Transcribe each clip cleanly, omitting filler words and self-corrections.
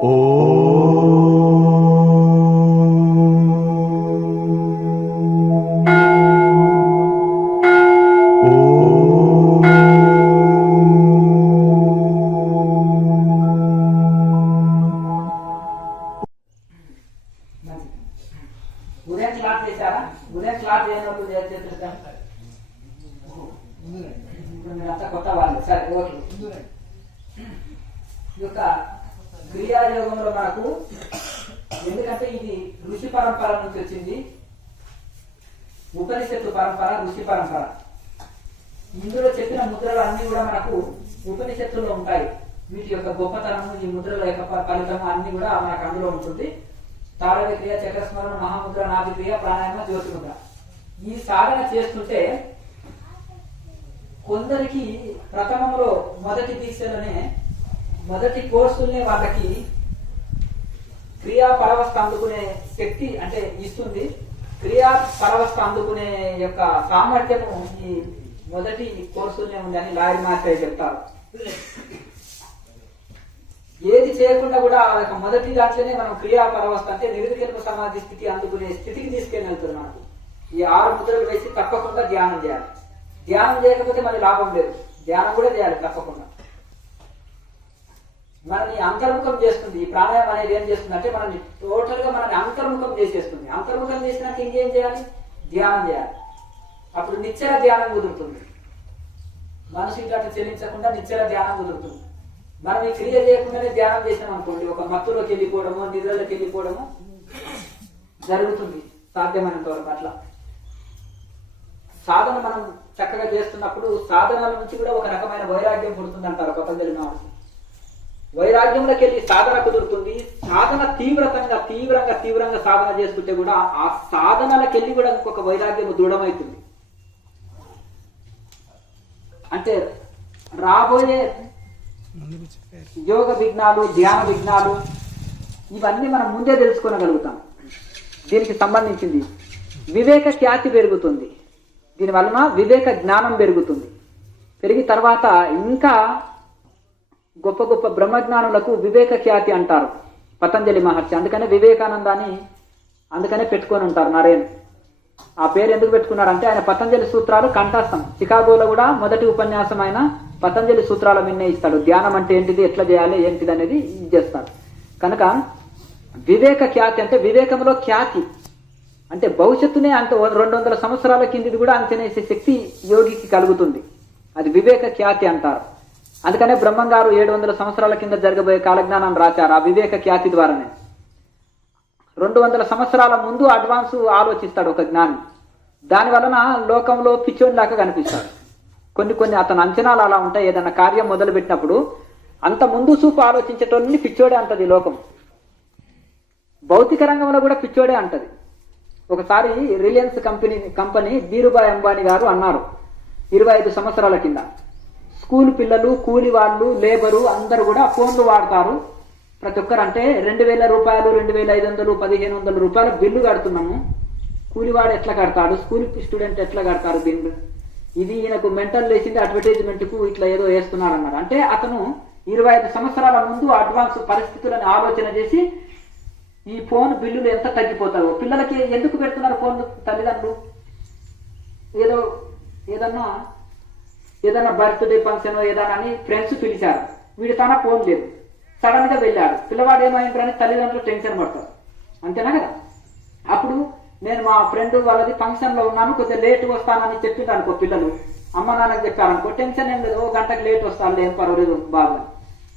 ఉదయం క్లాస్ చేశారా? ఉదయం క్లాస్ చేయనప్పుడు చేస్తాం. మీరంతా కొత్త వాళ్ళు. సరే, ఓకే. ఈ యొక్క క్రియాయోగంలో మనకు, ఎందుకంటే ఇది ఋషి పరంపర నుంచి వచ్చింది, ఉపనిషత్తు పరంపర, ఋషి పరంపర. ఇందులో చెప్పిన ముద్రలు అన్ని కూడా మనకు ఉపనిషత్తుల్లో ఉంటాయి. వీటి యొక్క గొప్పతనము, ఈ ముద్రల యొక్క ఫలితము అన్ని కూడా మనకు అందులో ఉంటుంది. తాళవ క్రియ, చక్రస్మరణ, మహాముద్ర, నాభి క్రియ, ప్రాణాయామ, జ్యోతిముద్ర. ఈ సాధన చేస్తుంటే కొందరికి ప్రథమంలో మొదటి దీక్షలోనే, మొదటి కోర్సులనే వాళ్ళకి క్రియా పరవస్థ అందుకునే శక్తి అంటే ఇస్తుంది. క్రియా పరవస్థ అందుకునే యొక్క సామర్థ్యము ఈ మొదటి కోర్సులనే ఉందని లాయర్ మాస్టర్ చెప్తారు. ఏది చేయకుండా కూడా మొదటి దాంట్లోనే మనం క్రియా పరవస్థ అంటే నిర్వికల్ప సమాధి స్థితి అందుకునే స్థితికి తీసుకెళ్ళి వెళ్తుంది. మనకు ఈ 6 ముద్రలు వేసి తప్పకుండా ధ్యానం చేయాలి. ధ్యానం చేయకపోతే మరి లాభం లేదు. ధ్యానం కూడా చేయాలి తప్పకుండా. మనని అంతర్ముఖం చేస్తుంది. ఈ ప్రాణాయామం అనేది ఏం చేస్తుంది అంటే మనల్ని టోటల్ గా మనల్ని అంతర్ముఖం చేసేస్తుంది. అంతర్ముఖం చేసినాక ఇంకేం చేయాలి? ధ్యానం చేయాలి. అప్పుడు నిశ్చల ధ్యానం కుదురుతుంది. మనసు ఇట్లా చెల్లించకుండా నిశ్చల ధ్యానం కుదురుతుంది. మనం ఈ క్రియ చేయకుండానే ధ్యానం చేసినాం అనుకోండి, ఒక మత్తులోకి వెళ్ళిపోవడము, నిద్రలోకి వెళ్ళిపోవడము జరుగుతుంది సాధ్యమైనంత వరకు. అట్లా సాధన మనం చక్కగా చేస్తున్నప్పుడు సాధనల నుంచి కూడా ఒక రకమైన వైరాగ్యం పుడుతుంది అంటారు పతంజలి మహర్షి. వైరాగ్యంలోకి వెళ్ళి సాధన కుదురుతుంది. సాధన తీవ్రంగా సాధన చేసుకుంటే కూడా ఆ సాధనలకు వెళ్ళి కూడా ఇంకొక వైరాగ్యం దృఢమవుతుంది. అంటే రాబోయే యోగ విఘ్నాలు, ధ్యాన విఘ్నాలు ఇవన్నీ మనం ముందే తెలుసుకోగలుగుతాం. దీనికి సంబంధించింది వివేక ఖ్యాతి పెరుగుతుంది. దీని వలన వివేక జ్ఞానం పెరుగుతుంది. పెరిగి తర్వాత ఇంకా గొప్ప గొప్ప బ్రహ్మజ్ఞానులకు వివేక ఖ్యాతి అంటారు పతంజలి మహర్షి. అందుకనే వివేకానందాన్ని అందుకనే పెట్టుకొని ఉంటారు నరేన్. ఆ పేరు ఎందుకు పెట్టుకున్నారంటే ఆయన పతంజలి సూత్రాలు కంఠస్థం. చికాగోలో కూడా మొదటి ఉపన్యాసం ఆయన పతంజలి సూత్రాల మిన్నే ఇస్తాడు. ధ్యానం అంటే ఏంటిది, ఎట్లా చేయాలి, ఏంటిది అనేది చేస్తాడు. కనుక వివేక ఖ్యాతి అంటే వివేకంలో ఖ్యాతి అంటే భవిష్యత్తునే అంత 200 సంవత్సరాల కిందిది కూడా అంచనేసే శక్తి యోగికి కలుగుతుంది. అది వివేక ఖ్యాతి అంటారు. అందుకనే బ్రహ్మంగారు 700 సంవత్సరాల కింద జరగబోయే కాలజ్ఞానాన్ని రాశారు ఆ వివేక ఖ్యాతి ద్వారానే. 200 సంవత్సరాల ముందు అడ్వాన్స్ ఆలోచిస్తాడు ఒక జ్ఞాని. దాని వలన లోకంలో పిచ్చోనిలాగా కనిపిస్తాడు. కొన్ని అతని అంచనాలు అలా ఉంటాయి. ఏదైనా కార్యం మొదలు పెట్టినప్పుడు అంత ముందు చూపు ఆలోచించేటోళ్ళని పిచ్చోడే అంటది లోకం. భౌతిక రంగంలో కూడా పిచ్చోడే అంటది. ఒకసారి రిలయన్స్ కంపెనీ ధీరుభాయ్ అంబానీ గారు అన్నారు 25 సంవత్సరాల కింద, స్కూల్ పిల్లలు, కూలి వాళ్ళు, లేబరు అందరూ కూడా ఫోన్లు వాడతారు. ప్రతి ఒక్కరు అంటే 2000 రూపాయలు, 2500, 1500 రూపాయలు బిల్లు కడుతున్నాము. కూలివాడు ఎట్లా కడతాడు, స్కూల్ స్టూడెంట్ ఎట్లా కడతారు బిల్లు? ఇది ఈయనకు మెంటల్ లేచింది. అడ్వర్టైజ్మెంట్ కు ఇట్లా ఏదో వేస్తున్నారు అన్నారు. అంటే అతను 25 సంవత్సరాల ముందు అడ్వాన్స్ పరిస్థితులను ఆలోచన చేసి ఈ ఫోన్ బిల్లులు ఎంత తగ్గిపోతాయో, పిల్లలకి ఎందుకు పెడుతున్నారు ఫోన్లు తల్లిదండ్రులు? ఏదన్నా బర్త్డే ఫంక్షన్ ఏదైనా అని ఫ్రెండ్స్ పిలిచారు, వీడి తన ఫోన్ లేదు, సడన్ గా వెళ్ళాడు. పిల్లవాడు ఏమైందని తల్లిదండ్రులు టెన్షన్ పడతారు. అంతేనా కదా? అప్పుడు నేను మా ఫ్రెండ్ వాళ్ళది ఫంక్షన్ లో ఉన్నాను, కొద్దిగా లేట్ వస్తానని చెప్పింది అనుకో, పిల్లలు అమ్మ నాన్నకి చెప్పారనుకో, టెన్షన్ ఏం లేదు, 1 గంటకు లేట్ వస్తాను ఏం పర్వాలేదు బాబు అని.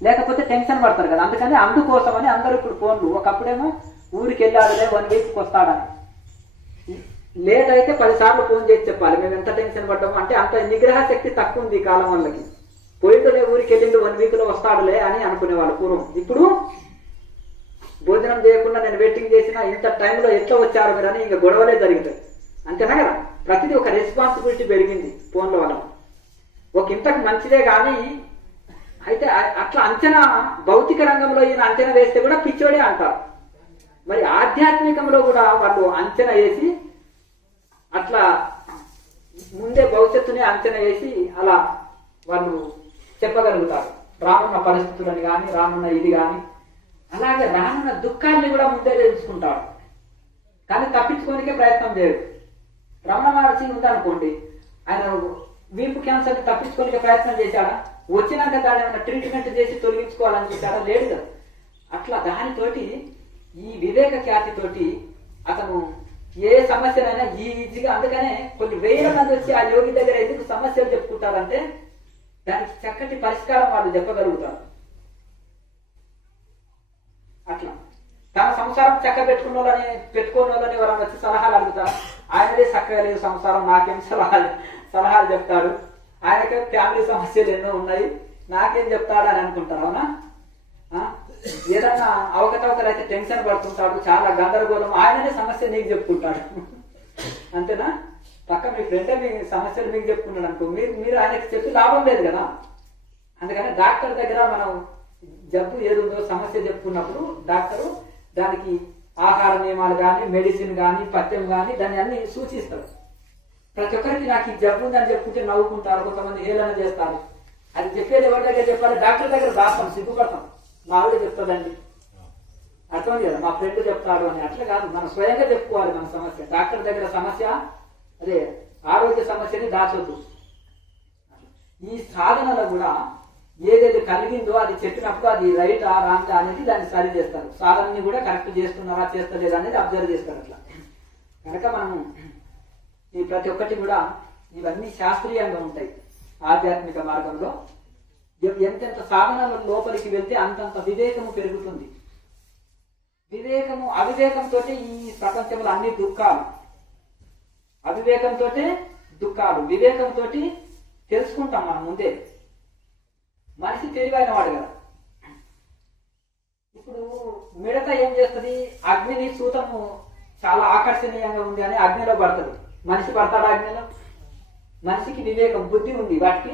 లేకపోతే టెన్షన్ పడతారు కదా. అందుకని అందుకోసమని అందరూ ఇప్పుడు ఫోన్లు. ఒకప్పుడేమో ఊరికి వెళ్ళాడులే 1 వీక్కి వస్తాడని, లేట్ అయితే 10 సార్లు ఫోన్ చేసి చెప్పాలి మేము ఎంత టెన్షన్ పడ్డాము. అంటే అంత నిగ్రహ శక్తి తక్కువ ఉంది ఈ కాలం వాళ్ళకి. పోయిండులే ఊరికి వెళ్ళిండు 1 వీక్ లో వస్తాడులే అని అనుకునేవాళ్ళు పూర్వం. ఇప్పుడు భోజనం చేయకుండా నేను వెయిటింగ్ చేసిన ఇంత టైంలో ఎట్లా వచ్చారు మీరు అని ఇంకా గొడవలే జరుగుతాయి. అంతేనా కదా? ప్రతిదీ ఒక రెస్పాన్సిబిలిటీ పెరిగింది ఫోన్ల వల్ల. ఒక ఇంతకు మంచిదే కానీ అయితే అట్లా అంచనా భౌతిక రంగంలో ఈయన అంచనా వేస్తే కూడా పిచ్చోడే అంటారు. మరి ఆధ్యాత్మికంలో కూడా వాళ్ళు అంచనా వేసి అట్లా ముందే భవిష్యత్తుని అంచనా వేసి అలా వాళ్ళు చెప్పగలుగుతారు. రానున్న పరిస్థితులని కానీ, రానున్న ఇది కానీ అలాగే రానున్న దుఃఖాన్ని కూడా ముందే తెలుసుకుంటాడు, కానీ తప్పించుకోనికే ప్రయత్నం చేయడు. రమణ మహర్షి ఉందనుకోండి, ఆయన వీపు క్యాన్సర్ని తప్పించుకోనికే ప్రయత్నం చేశాడా? వచ్చినాక దాన్ని ఏమైనా ట్రీట్మెంట్ చేసి తొలగించుకోవాలని చెప్పాడా? లేదు కదా. అట్లా దానితోటి ఈ వివేక ఖ్యాతితోటి అతను ఏ సమస్యనైనా ఈజీగా, అందుకనే కొన్ని వేల మంది వచ్చి ఆ యోగి దగ్గర ఎందుకు సమస్యలు చెప్పుకుంటారంటే దానికి చక్కటి పరిష్కారం వాళ్ళు చెప్పగలుగుతారు. అట్లా తన సంసారం చక్క పెట్టుకున్న వాళ్ళని ఎవరైనా వచ్చి సలహాలు అడుగుతారు. ఆయనదే చక్కగా లేదు సంసారం, నాకేం సలహాలు చెప్తాడు, ఆయనకే ఫ్యామిలీ సమస్యలు ఎన్నో ఉన్నాయి, నాకేం చెప్తాడు అని అనుకుంటారు. అవునా? ఏదన్నా అవకతవకలు అయితే టెన్షన్ పడుతుంటాడు, చాలా గందరగోళం, ఆయననే సమస్య నీకు చెప్పుకుంటాడు. అంతేనా? పక్క మీ ఫ్రెండే మీ సమస్యలు మీకు చెప్పుకున్నాడు అనుకో, మీరు ఆయనకి చెప్పి లాభం లేదు కదా. అందుకని డాక్టర్ దగ్గర మనం జబ్బు ఏదుందో సమస్య చెప్పుకున్నప్పుడు డాక్టరు దానికి ఆహార నియమాలు కానీ, మెడిసిన్ కానీ, పథ్యం కానీ దాన్ని అన్ని సూచిస్తారు. ప్రతి ఒక్కరికి నాకు ఈ జబ్బు ఉందని చెప్పుకుంటే నవ్వుకుంటారు, కొంతమంది హేళన చేస్తారు. అది చెప్పేది ఎవరి దగ్గర చెప్పాలి? డాక్టర్ దగ్గర దాస్తాం, సిగ్గుపడతాం. మా ఆవిడ చెప్తుందండి, అర్థం కదా, మా ఫ్రెండ్ చెప్తాడు అని. అట్లా కాదు, మనం స్వయంగా చెప్పుకోవాలి మన సమస్య. డాక్టర్ దగ్గర సమస్య, అదే ఆరోగ్య సమస్యని దాచొద్దు. ఈ సాధనలో కూడా ఏదేది కలిగిందో అది చెప్పినప్పుడు అది రైట్ ఆ రాంగ్ అనేది దాన్ని సరి చేస్తారు. సాధనని కూడా కరెక్ట్ చేస్తున్నారా చేస్తలేదా అనేది అబ్జర్వ్ చేస్తారు. అట్లా కనుక మనము ఈ ప్రతి ఒక్కటి కూడా ఇవన్నీ శాస్త్రీయంగా ఉంటాయి. ఆధ్యాత్మిక మార్గంలో ఎంతెంత సాధనల లోపలికి వెళ్తే అంతంత వివేకము పెరుగుతుంది. అవివేకంతో ఈ ప్రపంచంలో అన్ని దుఃఖాలు, అవివేకంతో దుఃఖాలు. వివేకంతో తెలుసుకుంటాం మనం ముందే. మనిషి తెలివైన వాడు కదా. ఇప్పుడు మిడత ఏం చేస్తుంది? అగ్నిని సూతము చాలా ఆకర్షణీయంగా ఉంది అని అగ్నిలో పడుతుంది. మనిషి పడతాడు అగ్నిలో? మనిషికి వివేకం, బుద్ధి ఉంది, వాటికి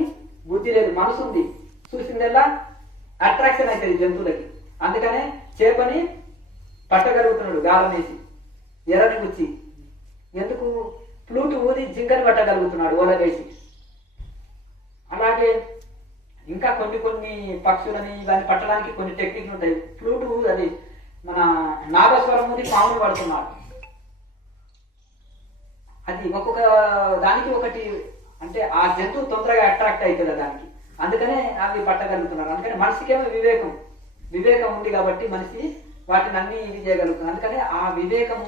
బుద్ధి లేదు, మనసు ఉంది. చూసిందల్లా అట్రాక్షన్ అవుతుంది జంతువులకి. అందుకనే చేపని పట్టగలుగుతున్నాడు గాలం వేసి, ఎర్రని గుచ్చి. ఎందుకు? ఫ్లూట్ ఊది జింకని పట్టగలుగుతున్నాడు ఓల వేసి. అలాగే ఇంకా కొన్ని పక్షులని ఇవన్నీ పట్టడానికి కొన్ని టెక్నిక్లు ఉంటాయి. ఫ్లూట్ అది మన నాగస్వరం ఊది పాముని పడుతున్నాడు. అది ఒక్కొక్క దానికి ఒకటి, అంటే ఆ జంతువు తొందరగా అట్రాక్ట్ అవుతుంది దానికి, అందుకనే అవి పట్టగలుగుతున్నారు. అందుకని మనిషికేమో వివేకం ఉంది కాబట్టి మనిషి వాటిని అన్ని ఇది చేయగలుగుతుంది. అందుకని ఆ వివేకము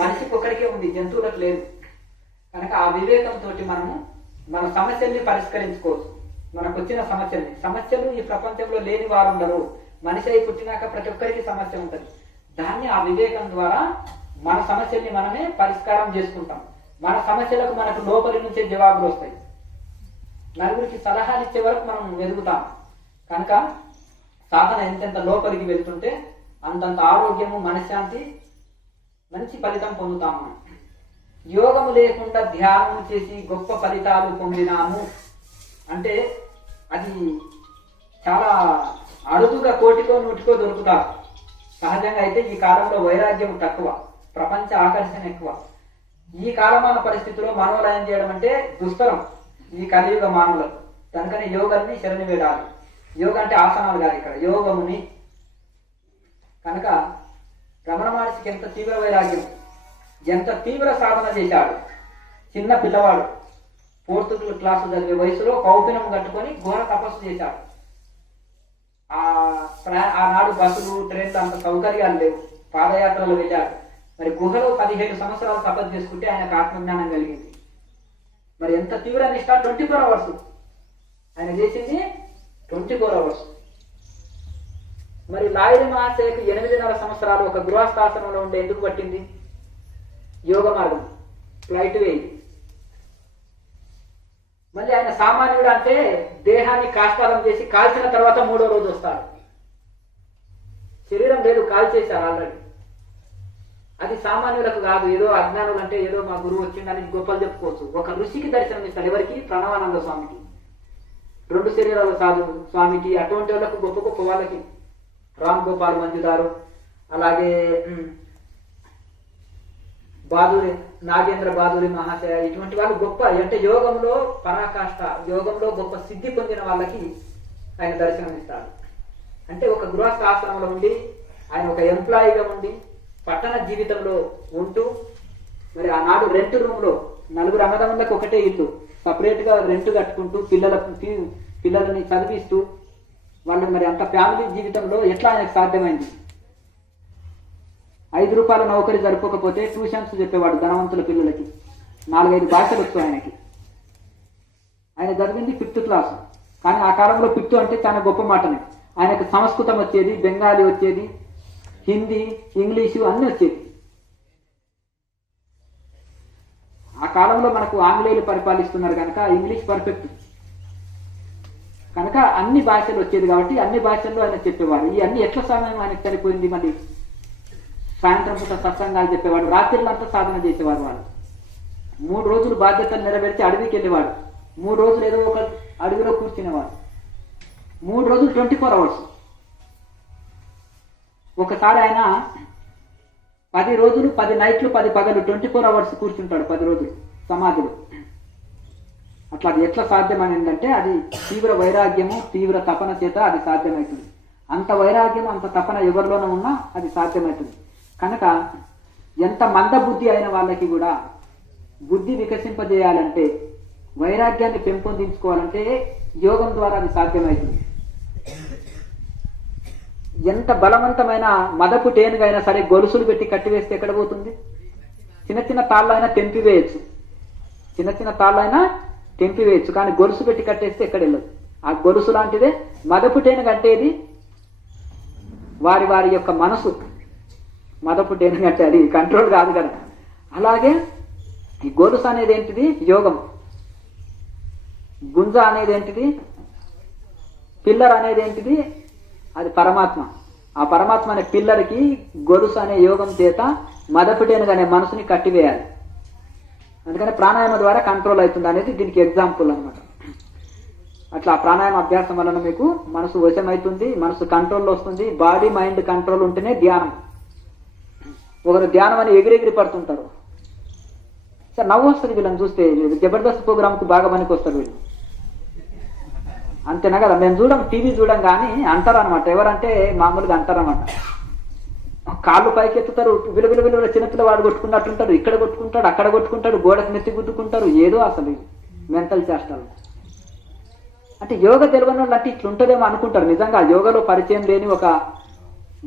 మనిషికి ఒక్కడికే ఉంది, జంతువులకు లేదు. కనుక ఆ వివేకంతో మనము మన సమస్యల్ని పరిష్కరించుకోవచ్చు. మనకు వచ్చిన సమస్యలు ఈ ప్రపంచంలో లేని వారు ఉండరు. మనిషి అయి పుట్టినాక ప్రతి ఒక్కరికి సమస్య ఉంటుంది. దాన్ని ఆ వివేకం ద్వారా మన సమస్యల్ని మనమే పరిష్కారం చేసుకుంటాం. మన సమస్యలకు మనకు లోపలి నుంచే జవాబులు వస్తాయి. నలుగురికి సలహాలు ఇచ్చే వరకు మనం వెతుకుతాం. కనుక సాధన ఎంతెంత లోపలికి వెళ్తుంటే అంతంత ఆరోగ్యము, మనశ్శాంతి, మంచి ఫలితం పొందుతాం మనం. యోగము లేకుండా ధ్యానం చేసి గొప్ప ఫలితాలు పొందినాము అంటే అది చాలా అరుదుగా, కోటికో నూటికో దొరుకుతారు. సహజంగా అయితే ఈ కాలంలో వైరాగ్యం తక్కువ, ప్రపంచ ఆకర్షణ ఎక్కువ. ఈ కాలమాన పరిస్థితుల్లో మనోలయం చేయడం అంటే దుస్తరం ఈ కలియుగ మానవులకు. కనుకనే యోగాన్ని శరణి వేడాలి. యోగ అంటే ఆసనాలు కాదు, ఇక్కడ యోగముని. కనుక రమణ మహర్షికి ఎంత తీవ్ర వైరాగ్యం, ఎంత తీవ్ర సాధన చేశాడు. చిన్న పిల్లవాడు 4th క్లాసు చదివే వయసులో కౌపినం కట్టుకొని ఘోర తపస్సు చేశాడు. ఆనాడు బస్సులు, ట్రైన్లు అంత సౌకర్యాలు లేవు, పాదయాత్రలు వెళ్ళాడు. మరి గుహలో 17 సంవత్సరాలు తపస్సు చేసుకుంటే ఆయనకు ఆత్మజ్ఞానం కలిగింది. మరి ఎంత తీవ్ర నిష్ఠ! 24 అవర్స్ ఆయన చేసింది, 24 అవర్స్. మరి లాహిరి మహాశయకు 8.5 సంవత్సరాలు ఒక గృహస్థాశ్రమంలో ఉండే ఎందుకు పట్టింది? యోగ మార్గం, ఫ్లైట్ వేయి. మళ్ళీ ఆయన సామాన్యుడు అంటే దేహాన్ని కాష్టాలం చేసి కాల్చిన తర్వాత 3వ రోజు వస్తాడు. శరీరం లేదు, కాల్చేశారు ఆల్రెడీ. అది సామాన్యులకు కాదు. ఏదో అజ్ఞానులు అంటే ఏదో మా గురువు వచ్చిందని గొప్పలు చెప్పుకోవచ్చు. ఒక ఋషికి దర్శనం ఇస్తాడు. ఎవరికి? ప్రణవానంద స్వామికి. 2 శరీరాల సాధు స్వామికి. అటువంటి వాళ్ళకు గొప్ప గొప్ప వాళ్ళకి రామ్ గోపాల్ మంజుదారు, అలాగే బాదురి నాగేంద్ర బాదురి మహాశయ, ఇటువంటి వాళ్ళు గొప్ప, అంటే యోగంలో పరాకాష్ఠ, యోగంలో గొప్ప సిద్ధి పొందిన వాళ్ళకి ఆయన దర్శనం ఇస్తాడు. అంటే ఒక గృహస్థ ఆశ్రమంలో ఉండి ఆయన ఒక ఎంప్లాయీగా ఉండి పట్టణ జీవితంలో ఉంటూ మరి ఆనాడు రెంట్ రూమ్లో 4 అన్నదమ్ములకు ఒకటే ఇల్లు, సపరేట్గా రెంట్ కట్టుకుంటూ పిల్లలని చదివిస్తూ వాళ్ళు మరి అంత ఫ్యామిలీ జీవితంలో ఎట్లా ఆయనకు సాధ్యమైంది? 5 రూపాయల నౌకరీ సరిపోకపోతే ట్యూషన్స్ చెప్పేవాడు ధనవంతుల పిల్లలకి. 4-5 భాషలు వచ్చు ఆయనకి. ఆయన చదివింది 5th క్లాస్. కానీ ఆ కాలంలో 5th అంటే చాలా గొప్ప మాటనే. ఆయనకు సంస్కృతం వచ్చేది, బెంగాలీ వచ్చేది, హిందీ, ఇంగ్లీషు అన్నీ వచ్చేది. ఆ కాలంలో మనకు ఆంగ్లేయులు పరిపాలిస్తున్నారు కనుక ఇంగ్లీష్ పర్ఫెక్ట్ కనుక అన్ని భాషలు వచ్చేది కాబట్టి అన్ని భాషల్లో ఆయన చెప్పేవాడు. ఈ అన్ని ఎట్ల సమయం ఆయనకు సరిపోయింది? మళ్ళీ సాయంత్రం పూట సత్సంగాలు చెప్పేవాడు, రాత్రులంతా సాధన చేసేవాడు. వాళ్ళు 3 రోజులు బాధ్యతలు నెరవేర్చి అడవికి వెళ్ళేవాడు. 3 రోజులు ఏదో ఒక అడవిలో కూర్చునేవాడు. 3 రోజులు 24 అవర్స్. ఒకసారి ఆయన 10 రోజులు 10 నైట్లు 10 పగలు 24 అవర్స్ కూర్చుంటాడు 10 రోజులు సమాధిలో. అట్లా అది ఎట్లా సాధ్యమైందంటే అది తీవ్ర వైరాగ్యము, తీవ్ర తపన చేత అది సాధ్యమవుతుంది. అంత వైరాగ్యం, అంత తపన ఎవరిలోనూ ఉన్నా అది సాధ్యమవుతుంది. కనుక ఎంత మంద బుద్ధి అయిన వాళ్ళకి కూడా బుద్ధి వికసింపజేయాలంటే, వైరాగ్యాన్ని పెంపొందించుకోవాలంటే యోగం ద్వారా అది సాధ్యమవుతుంది. ఎంత బలవంతమైన మదపు టేనుగైనా సరే గొలుసులు పెట్టి కట్టివేస్తే ఎక్కడ పోతుంది? చిన్న చిన్న తాళ్ళైనా తెంపివేయచ్చు, కానీ గొలుసు పెట్టి కట్టేస్తే ఎక్కడ వెళ్ళదు. ఆ గొలుసు లాంటిదే మదపు టేను కట్టేది వారి వారి యొక్క మనసు. మదపు టేను కట్టే అది కంట్రోల్ కాదు కదా. అలాగే ఈ గొలుసు అనేది ఏంటిది? యోగం. గుంజ అనేది ఏంటిది? పిల్లర్ అనేది ఏంటిది? అది పరమాత్మ. ఆ పరమాత్మ అనే పిల్లర్కి గొలుసు అనే యోగం చేత మదపుటేనుగా అనే మనసుని కట్టివేయాలి. అందుకని ప్రాణాయామ ద్వారా కంట్రోల్ అవుతుంది అనేది దీనికి ఎగ్జాంపుల్ అనమాట. అట్లా ప్రాణాయామ అభ్యాసం వలన మీకు మనసు వశమవుతుంది, మనసు కంట్రోల్లో వస్తుంది. బాడీ మైండ్ కంట్రోల్ ఉంటేనే ధ్యానం. ఒకరు ధ్యానం అని ఎగిరెగిరి పడుతుంటారు. సార్ నవ్వు వస్తుంది వీళ్ళని చూస్తే. జబర్దస్త్ ప్రోగ్రామ్కు బాగా పనికి వస్తారు వీళ్ళు, అంతేనా కదా? మేము చూడం, టీవీ చూడం, కానీ అంటారు అనమాట. ఎవరంటే మామూలుగా అంటారనమాట. కాళ్ళు పైకి ఎత్తుతారు, విలువిలువిలువ చిన్నపిల్లవాడు కొట్టుకున్నట్టుంటారు. ఇక్కడ కొట్టుకుంటాడు, అక్కడ కొట్టుకుంటాడు, గోడకు నెత్తి గుద్దుకుంటారు. ఏదో అసలు మెంటల్ చేష్టాలు. అంటే యోగ తెలియని వాళ్ళు అంటే ఇట్లుంటుందేమో అనుకుంటారు. నిజంగా యోగలో పరిచయం లేని, ఒక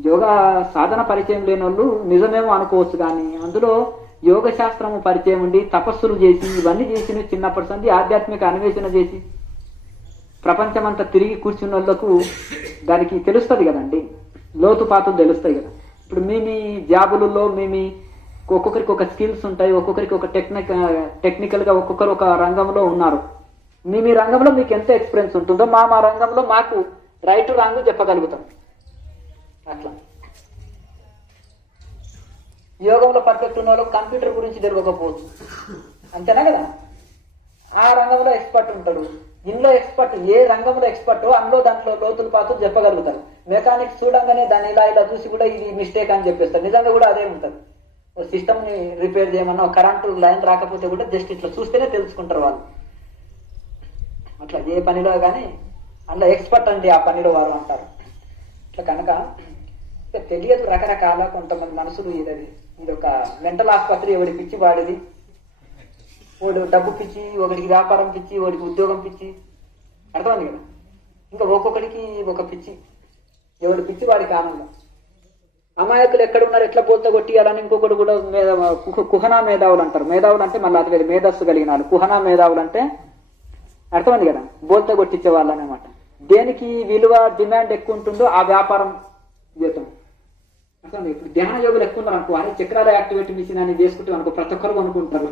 యోగా సాధన పరిచయం లేని వాళ్ళు నిజమేమో అనుకోవచ్చు. కానీ అందులో యోగ శాస్త్రము పరిచయం ఉండి తపస్సులు చేసి ఇవన్నీ చేసి చిన్నప్పటి సంది ఆధ్యాత్మిక అన్వేషణ చేసి ప్రపంచమంతా తిరిగి కూర్చున్న వాళ్ళకు దానికి తెలుస్తుంది కదండి, లోతుపాతులు తెలుస్తాయి కదా. ఇప్పుడు మీ జాబులలో ఒక్కొక్కరికి ఒక స్కిల్స్ ఉంటాయి, ఒక్కొక్కరికి ఒక టెక్నికల్గా ఒక్కొక్కరు ఒక రంగంలో ఉన్నారు. మీ రంగంలో మీకు ఎంత ఎక్స్పీరియన్స్ ఉంటుందో మా రంగంలో మాకు రైట్ రాంగ్ చెప్పగలుగుతాం. అట్లా యోగంలో పర్ఫెక్ట్ ఉన్న వాళ్ళు కంప్యూటర్ గురించి తెలియకపోవచ్చు, అంతేనా కదా? ఆ రంగంలో ఎక్స్పర్ట్ ఉంటాడు. ఇందులో ఎక్స్పర్ట్, ఏ రంగంలో ఎక్స్పర్ట్ అందులో దాంట్లో లోతులు పాతులు చెప్పగలుగుతారు. మెకానిక్స్ చూడంగానే దాన్ని ఇలా చూసి కూడా ఇది మిస్టేక్ అని చెప్పేస్తారు. నిజంగా కూడా అదే ఉంటుంది. సిస్టమ్ ని రిపేర్ చేయమన్నా కరెంటు లైన్ రాకపోతే కూడా జస్ట్ ఇట్లా చూస్తేనే తెలుసుకుంటారు వాళ్ళు. అట్లా ఏ పనిలో కానీ అందులో ఎక్స్పర్ట్ అండి ఆ పనిలో వారు అంటారు. ఇట్లా కనుక తెలియదు రకరకాల కొంతమంది మనసులు. ఇది ఒక మెంటల్ ఆసుపత్రి. ఎవడి పిచ్చి వాడిది, వాడు డబ్బు పిచ్చి, ఒకటికి వ్యాపారం పిచ్చి, వాడికి ఉద్యోగం పిచ్చి, అర్థమైంది కదా? ఇంకా ఒక్కొక్కడికి ఒక పిచ్చి, ఎవడి పిచ్చి వాడికి ఆనందం. అమాయకులు ఎక్కడున్నారు, ఎట్లా బోల్తా కొట్టియాలని ఇంకొకటి కూడా కుహనా మేధావులు అంటారు. మేధావులు అంటే మళ్ళీ అది మేధస్సు కలిగిన వాళ్ళు. కుహనా మేధావులు అంటే అర్థమైంది కదా, బోల్తా కొట్టించే వాళ్ళు అనమాట. దేనికి విలువ డిమాండ్ ఎక్కువ ఉంటుందో ఆ వ్యాపారం చేస్తాం. అర్థమైంది. ఇప్పుడు ధ్యాన యోగులు ఎక్కువ ఉన్నారు అనుకో, అనే చక్రాల యాక్టివేట్ మిషన్ అని చేసుకుంటాం అనుకో, ప్రతి ఒక్కరు అనుకుంటారు.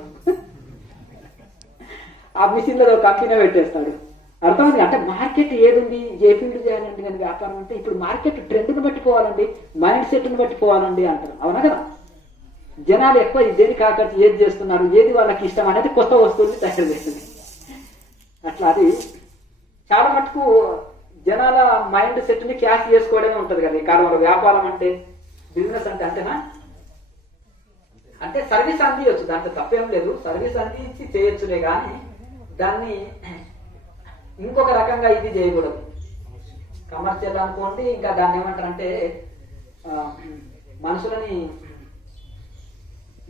ఆ మిషన్లో కంపెనీ పెట్టేస్తాడు. అర్థమైంది. అంటే మార్కెట్ ఏదుంది, ఏ ఫీల్డ్ చేయాలండి కానీ వ్యాపారం అంటే ఇప్పుడు మార్కెట్ ట్రెండ్ని బట్టి పోవాలండి, మైండ్ సెట్ని బట్టి పోవాలండి అంటారు. అవునా కదా? జనాలు ఎక్కువ దేనికి ఆకర్షి ఏది చేస్తున్నారు, ఏది వాళ్ళకి ఇష్టం అనేది కొత్త వస్తువుని తయారు చేస్తుంది. అట్లా అది చాలా మటుకు జనాల మైండ్ సెట్ని క్యాష్ చేసుకోవడమే ఉంటుంది కదా ఈ కాలంలో. వ్యాపారం అంటే, బిజినెస్ అంటే అంతేనా? అంటే సర్వీస్ అందియచ్చు, దాంట్లో తప్పేం లేదు. సర్వీస్ అందించి చేయొచ్చులే, కానీ దాన్ని ఇంకొక రకంగా ఇది చేయకూడదు. కమర్షియల్ అనుకోండి. ఇంకా దాన్ని ఏమంటారంటే మనుషులని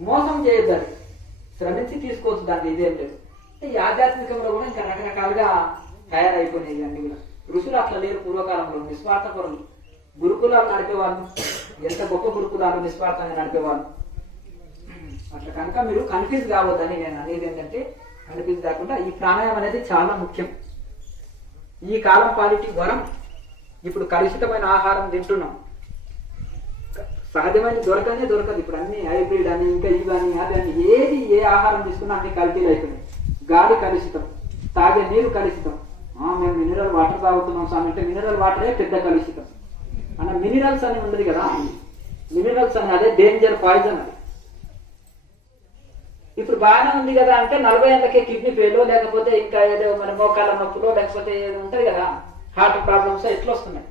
మోసం చేయొద్దని శ్రమించి తీసుకోవచ్చు, దాన్ని ఇదేం లేదు. ఈ ఆధ్యాత్మికంలో కూడా ఇంకా రకరకాలుగా తయారైపోయినాయి ఇవన్నీ కూడా. ఋషులు అట్లా లేరు పూర్వకాలంలో, నిస్వార్థపరులు. గురుకులాలు నడిపేవాళ్ళు, ఎంత గొప్ప గురుకులాలు నిస్వార్థంగా నడిపేవాళ్ళు. అట్లా కనుక మీరు కన్ఫ్యూజ్ కావద్దని నేను అనేది ఏంటంటే, కన్ఫ్యూజ్ కాకుండా ఈ ప్రాణాయామం అనేది చాలా ముఖ్యం. ఈ కాలం పాలిటి వరం. ఇప్పుడు కలుషితమైన ఆహారం తింటున్నాం, సహజమైన దొరకదు. ఇప్పుడు అన్ని హైబ్రిడ్ అని, ఇంకా ఇవని అది అని, ఏది ఏ ఆహారం తీసుకున్నా అన్ని కల్తీలు అయిపోయినాయి. గాలి కలుషితం, తాగే నీరు కలుషితం. మేము మినరల్ వాటర్ తాగుతున్నాం స్వామి అంటే మినరల్ వాటరే పెద్ద కలుషితం. అన్న మినరల్స్ అని ఉండదు కదా, మినరల్స్ అని అదే డేంజర్, పాయిజన్ అది. ఇప్పుడు బాగానే ఉంది కదా అంటే 40 ఏళ్ళకే కిడ్నీ ఫెయిల్, లేకపోతే ఇంకా ఏదో మన మోకాల నొప్పులో, లేకపోతే ఏదో ఉంటుంది కదా హార్ట్ ప్రాబ్లమ్స్ ఎట్లా వస్తున్నాయి.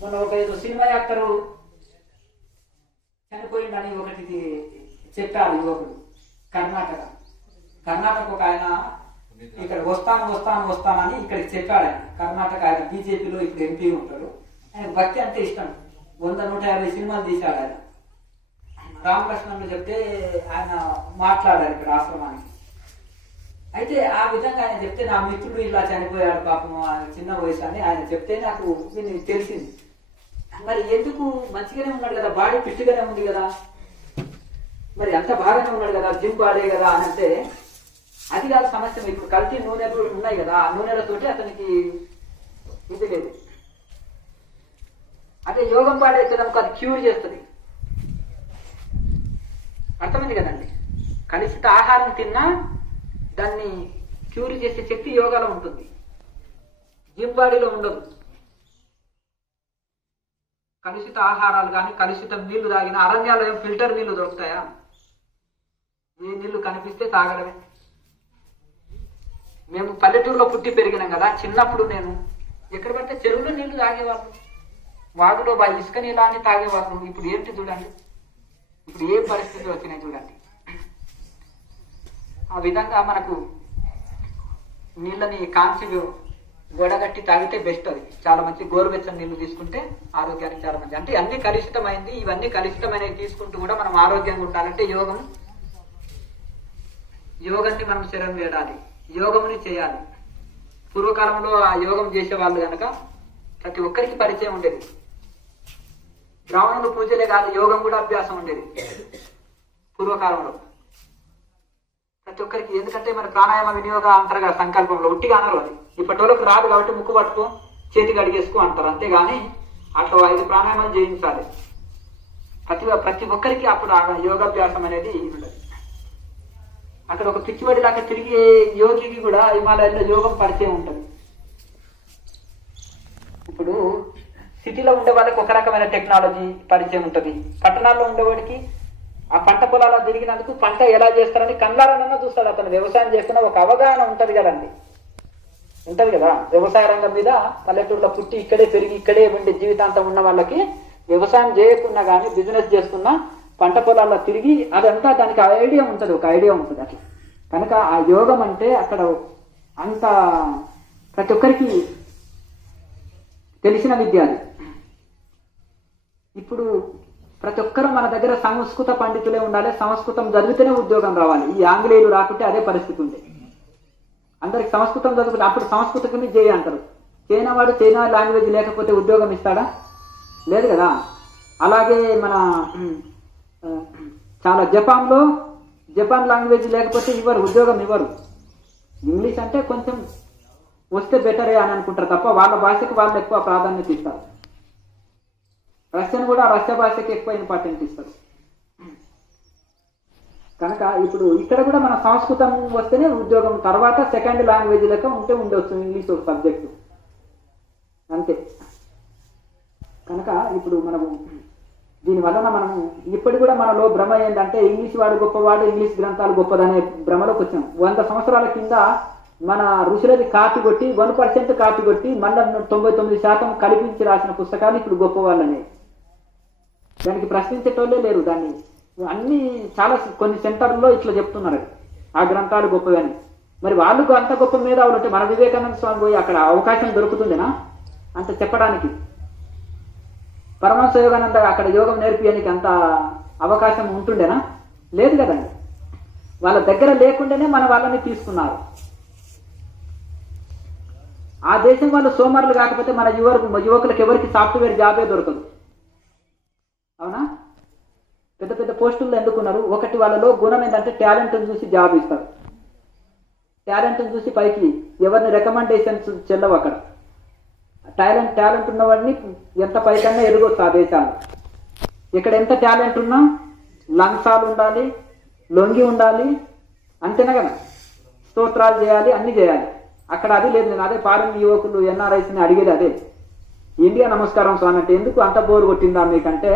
మొన్న ఒక ఏదో సినిమా యాక్టరు చనిపోయిందని ఒకటి చెప్పారు యువకుడు. కర్ణాటక ఒక ఆయన ఇక్కడ వస్తానని ఇక్కడికి చెప్పాడు ఆయన. కర్ణాటక ఆయన బీజేపీలో ఇప్పుడు ఎంపీ ఉంటాడు. ఆయన భక్తి అంటే ఇష్టం. 100-150 సినిమాలు తీశాడు ఆయన. రామకృష్ణుడు చెప్తే ఆయన మాట్లాడారు ఇక్కడ ఆశ్రమానికి. అయితే ఆ విధంగా ఆయన చెప్తే, నా మిత్రుడు ఇలా చనిపోయాడు పాపం, చిన్న వయసు అని ఆయన చెప్తే నాకు దీన్ని తెలిసింది. మరి ఎందుకు మంచిగానే ఉన్నాడు కదా, బాడీ ఫిట్గానే ఉంది కదా, మరి అంత బాగానే ఉన్నాడు కదా, జిమ్ బాడీ కదా అని అంటే అది కాదు సమస్య. ఇప్పుడు కల్తీ నూనెలు ఉన్నాయి కదా, ఆ నూనెలతోటి అతనికి ఇది లేదు. అదే యోగం పాడైతే కనుక అది క్యూర్ చేస్తుంది. అర్థమైంది కదండి. కలుషిత ఆహారం తిన్నా దాన్ని క్యూర్ చేసే శక్తి యోగాలో ఉంటుంది, జిమ్ బాడీలో ఉండదు. కలుషిత ఆహారాలు కానీ కలుషిత నీళ్లు తాగిన, అరణ్యాల్లో ఏం ఫిల్టర్ నీళ్లు దొరుకుతాయా? ఏ నీళ్లు కనిపిస్తే తాగడమే. మేము పల్లెటూరులో పుట్టి పెరిగినాం కదా, చిన్నప్పుడు నేను ఎక్కడ పడితే చెరువులో నీళ్లు తాగేవాళ్ళు, వాగులో ఇసుక నీళ్ళు అని తాగేవాళ్ళు. ఇప్పుడు ఏంటి చూడండి, ఇప్పుడు ఏ పరిస్థితులు వచ్చినాయి చూడండి. ఆ విధంగా మనకు నీళ్ళని కాంచి గొడగట్టి తాగితే బెస్ట్. అది చాలా మంచి. గోరువెచ్చని నీళ్లు తీసుకుంటే ఆరోగ్యానికి చాలా మంచి. అంటే అన్ని కలుషితమైంది, ఇవన్నీ కలుషితమైనవి తీసుకుంటూ కూడా మనం ఆరోగ్యంగా ఉండాలంటే యోగాన్ని మనం శరం వేయాలి, యోగముని చేయాలి. పూర్వకాలంలో ఆ యోగం చేసేవాళ్ళు కనుక ప్రతి ఒక్కరికి పరిచయం ఉండేది. బ్రాహ్మణులు పూజలే కాదు, యోగం కూడా అభ్యాసం ఉండేది పూర్వకాలంలో ప్రతి ఒక్కరికి. ఎందుకంటే మన ప్రాణాయామ వినియోగ అంటారు కదా సంకల్పంలో, ఉట్టిగా అనరు. అది ఇప్పటివరకు రాదు కాబట్టి ముక్కు పట్టుకో చేతికి అడిగేసుకో అంటారు, అంతేగాని అట్లా 5 ప్రాణాయామాలు చేయించాలి ప్రతి ఒక్కరికి. అప్పుడు ఆ యోగాభ్యాసం అనేది ఉండదు. అక్కడ ఒక పిచ్చివాడిలాగా తిరిగే యోగికి కూడా హిమాలయాల్లో యోగం పరిచయం ఉంటుంది. ఇప్పుడు సిటీలో ఉండే వాళ్ళకి ఒక రకమైన టెక్నాలజీ పరిచయం ఉంటుంది, పట్టణాల్లో ఉండేవాడికి ఆ పంట పొలాల్లో తిరిగినందుకు పంట ఎలా చేస్తారని కళ్ళారనన్నా చూస్తాడు. అతను వ్యవసాయం చేస్తున్న ఒక అవగాహన ఉంటుంది కదండి, ఉంటది కదా. వ్యవసాయ రంగం మీద పల్లెటూరులో పుట్టి ఇక్కడే పెరిగి ఇక్కడే ఉండే జీవితాంతం ఉన్న వాళ్ళకి వ్యవసాయం చేయకున్నా కానీ బిజినెస్ చేసుకున్నా పంట పొలాల్లో తిరిగి అదంతా దానికి ఐడియా ఉంటుంది, ఒక ఐడియా ఉంటుంది అట్లా. కనుక ఆ యోగం అంటే అక్కడ అంత ప్రతి ఒక్కరికి తెలిసిన విద్య అది. ఇప్పుడు ప్రతి ఒక్కరూ మన దగ్గర సంస్కృత పండితులే ఉండాలి, సంస్కృతం చదివితేనే ఉద్యోగం రావాలి. ఈ ఆంగ్లేయులు రాకుంటే అదే పరిస్థితి ఉంది. అందరికి సంస్కృతం చదువుకుంటే అప్పుడు సంస్కృతకుని చేయ అంటారు. చైనా వాడు చైనా లాంగ్వేజ్ లేకపోతే ఉద్యోగం ఇస్తాడా? లేదు కదా. అలాగే మన చాలా జపాన్ లాంగ్వేజ్ లేకపోతే ఉద్యోగం ఇవ్వరు. ఇంగ్లీష్ అంటే కొంచెం వస్తే బెటరే అని అనుకుంటారు తప్ప వాళ్ళ భాషకు వాళ్ళు ఎక్కువ ప్రాధాన్యత ఇస్తారు. రష్యన్ కూడా రష్యా భాషకి ఎక్కువ ఇంపార్టెంట్ ఇస్తారు. కనుక ఇప్పుడు ఇక్కడ కూడా మన సంస్కృతం వస్తేనే ఉద్యోగం, తర్వాత సెకండ్ లాంగ్వేజ్ లెక్క ఉండవచ్చు ఇంగ్లీష్ ఒక సబ్జెక్టు అంతే. కనుక ఇప్పుడు మనము దీనివలన మనము ఇప్పటి కూడా మనలో భ్రమ ఏంటంటే ఇంగ్లీష్ వాడు గొప్పవాడు, ఇంగ్లీష్ గ్రంథాలు గొప్పదనే భ్రమలోకి వచ్చాం. 100 సంవత్సరాల కింద మన ఋషులది కాపీ కొట్టి 1% కాపీ కొట్టి మళ్ళీ 99% కల్పించి రాసిన పుస్తకాలు ఇప్పుడు గొప్పవాళ్ళనే. దానికి ప్రశ్నించేటోళ్ళే లేరు. దాన్ని అన్ని చాలా కొన్ని సెంటర్లో ఇట్లా చెప్తున్నారు ఆ గ్రంథాలు గొప్పవని. మరి వాళ్ళకు అంత గొప్ప మేధావులు ఉంటే మన వివేకానంద స్వామి పోయి అక్కడ అవకాశం దొరుకుతుందేనా అంత చెప్పడానికి? పరమహంస యోగానంద అక్కడ యోగం నేర్పియడానికి అంత అవకాశం ఉంటుండేనా? లేదు కదండి. వాళ్ళ దగ్గర లేకుండానే మన వాళ్ళని తీసుకున్నారు. ఆ దేశం వాళ్ళు సోమరులు కాకపోతే మన యువకులకు ఎవరికి సాఫ్ట్వేర్ జాబే దొరకదు. అవునా? పెద్ద పెద్ద పోస్టుల్లో ఎందుకున్నారు? ఒకటి వాళ్ళలో గుణం ఏంటంటే టాలెంట్ని చూసి జాబ్ ఇస్తారు. టాలెంట్ని చూసి పైకి ఎవరిని రికమెండేషన్స్ చెల్లవు. అక్కడ టాలెంట్ ఉన్నవాడిని ఎంత పైకన్నా ఎదగొచ్చు ఆ దేశాలు. ఇక్కడ ఎంత టాలెంట్ ఉన్నా లంచాలు ఉండాలి, లొంగి ఉండాలి, అంతేనా కదా? స్తోత్రాలు చేయాలి, అన్ని చేయాలి. అక్కడ అది లేదు. నేను అదే ఫారిన్ యువకులు ఎన్ఆర్ఐస్ని అడిగేది అదే. ఇండియా నమస్కారం స్వామి అంటే ఎందుకు అంత బోరు కొట్టిందా మీకంటే,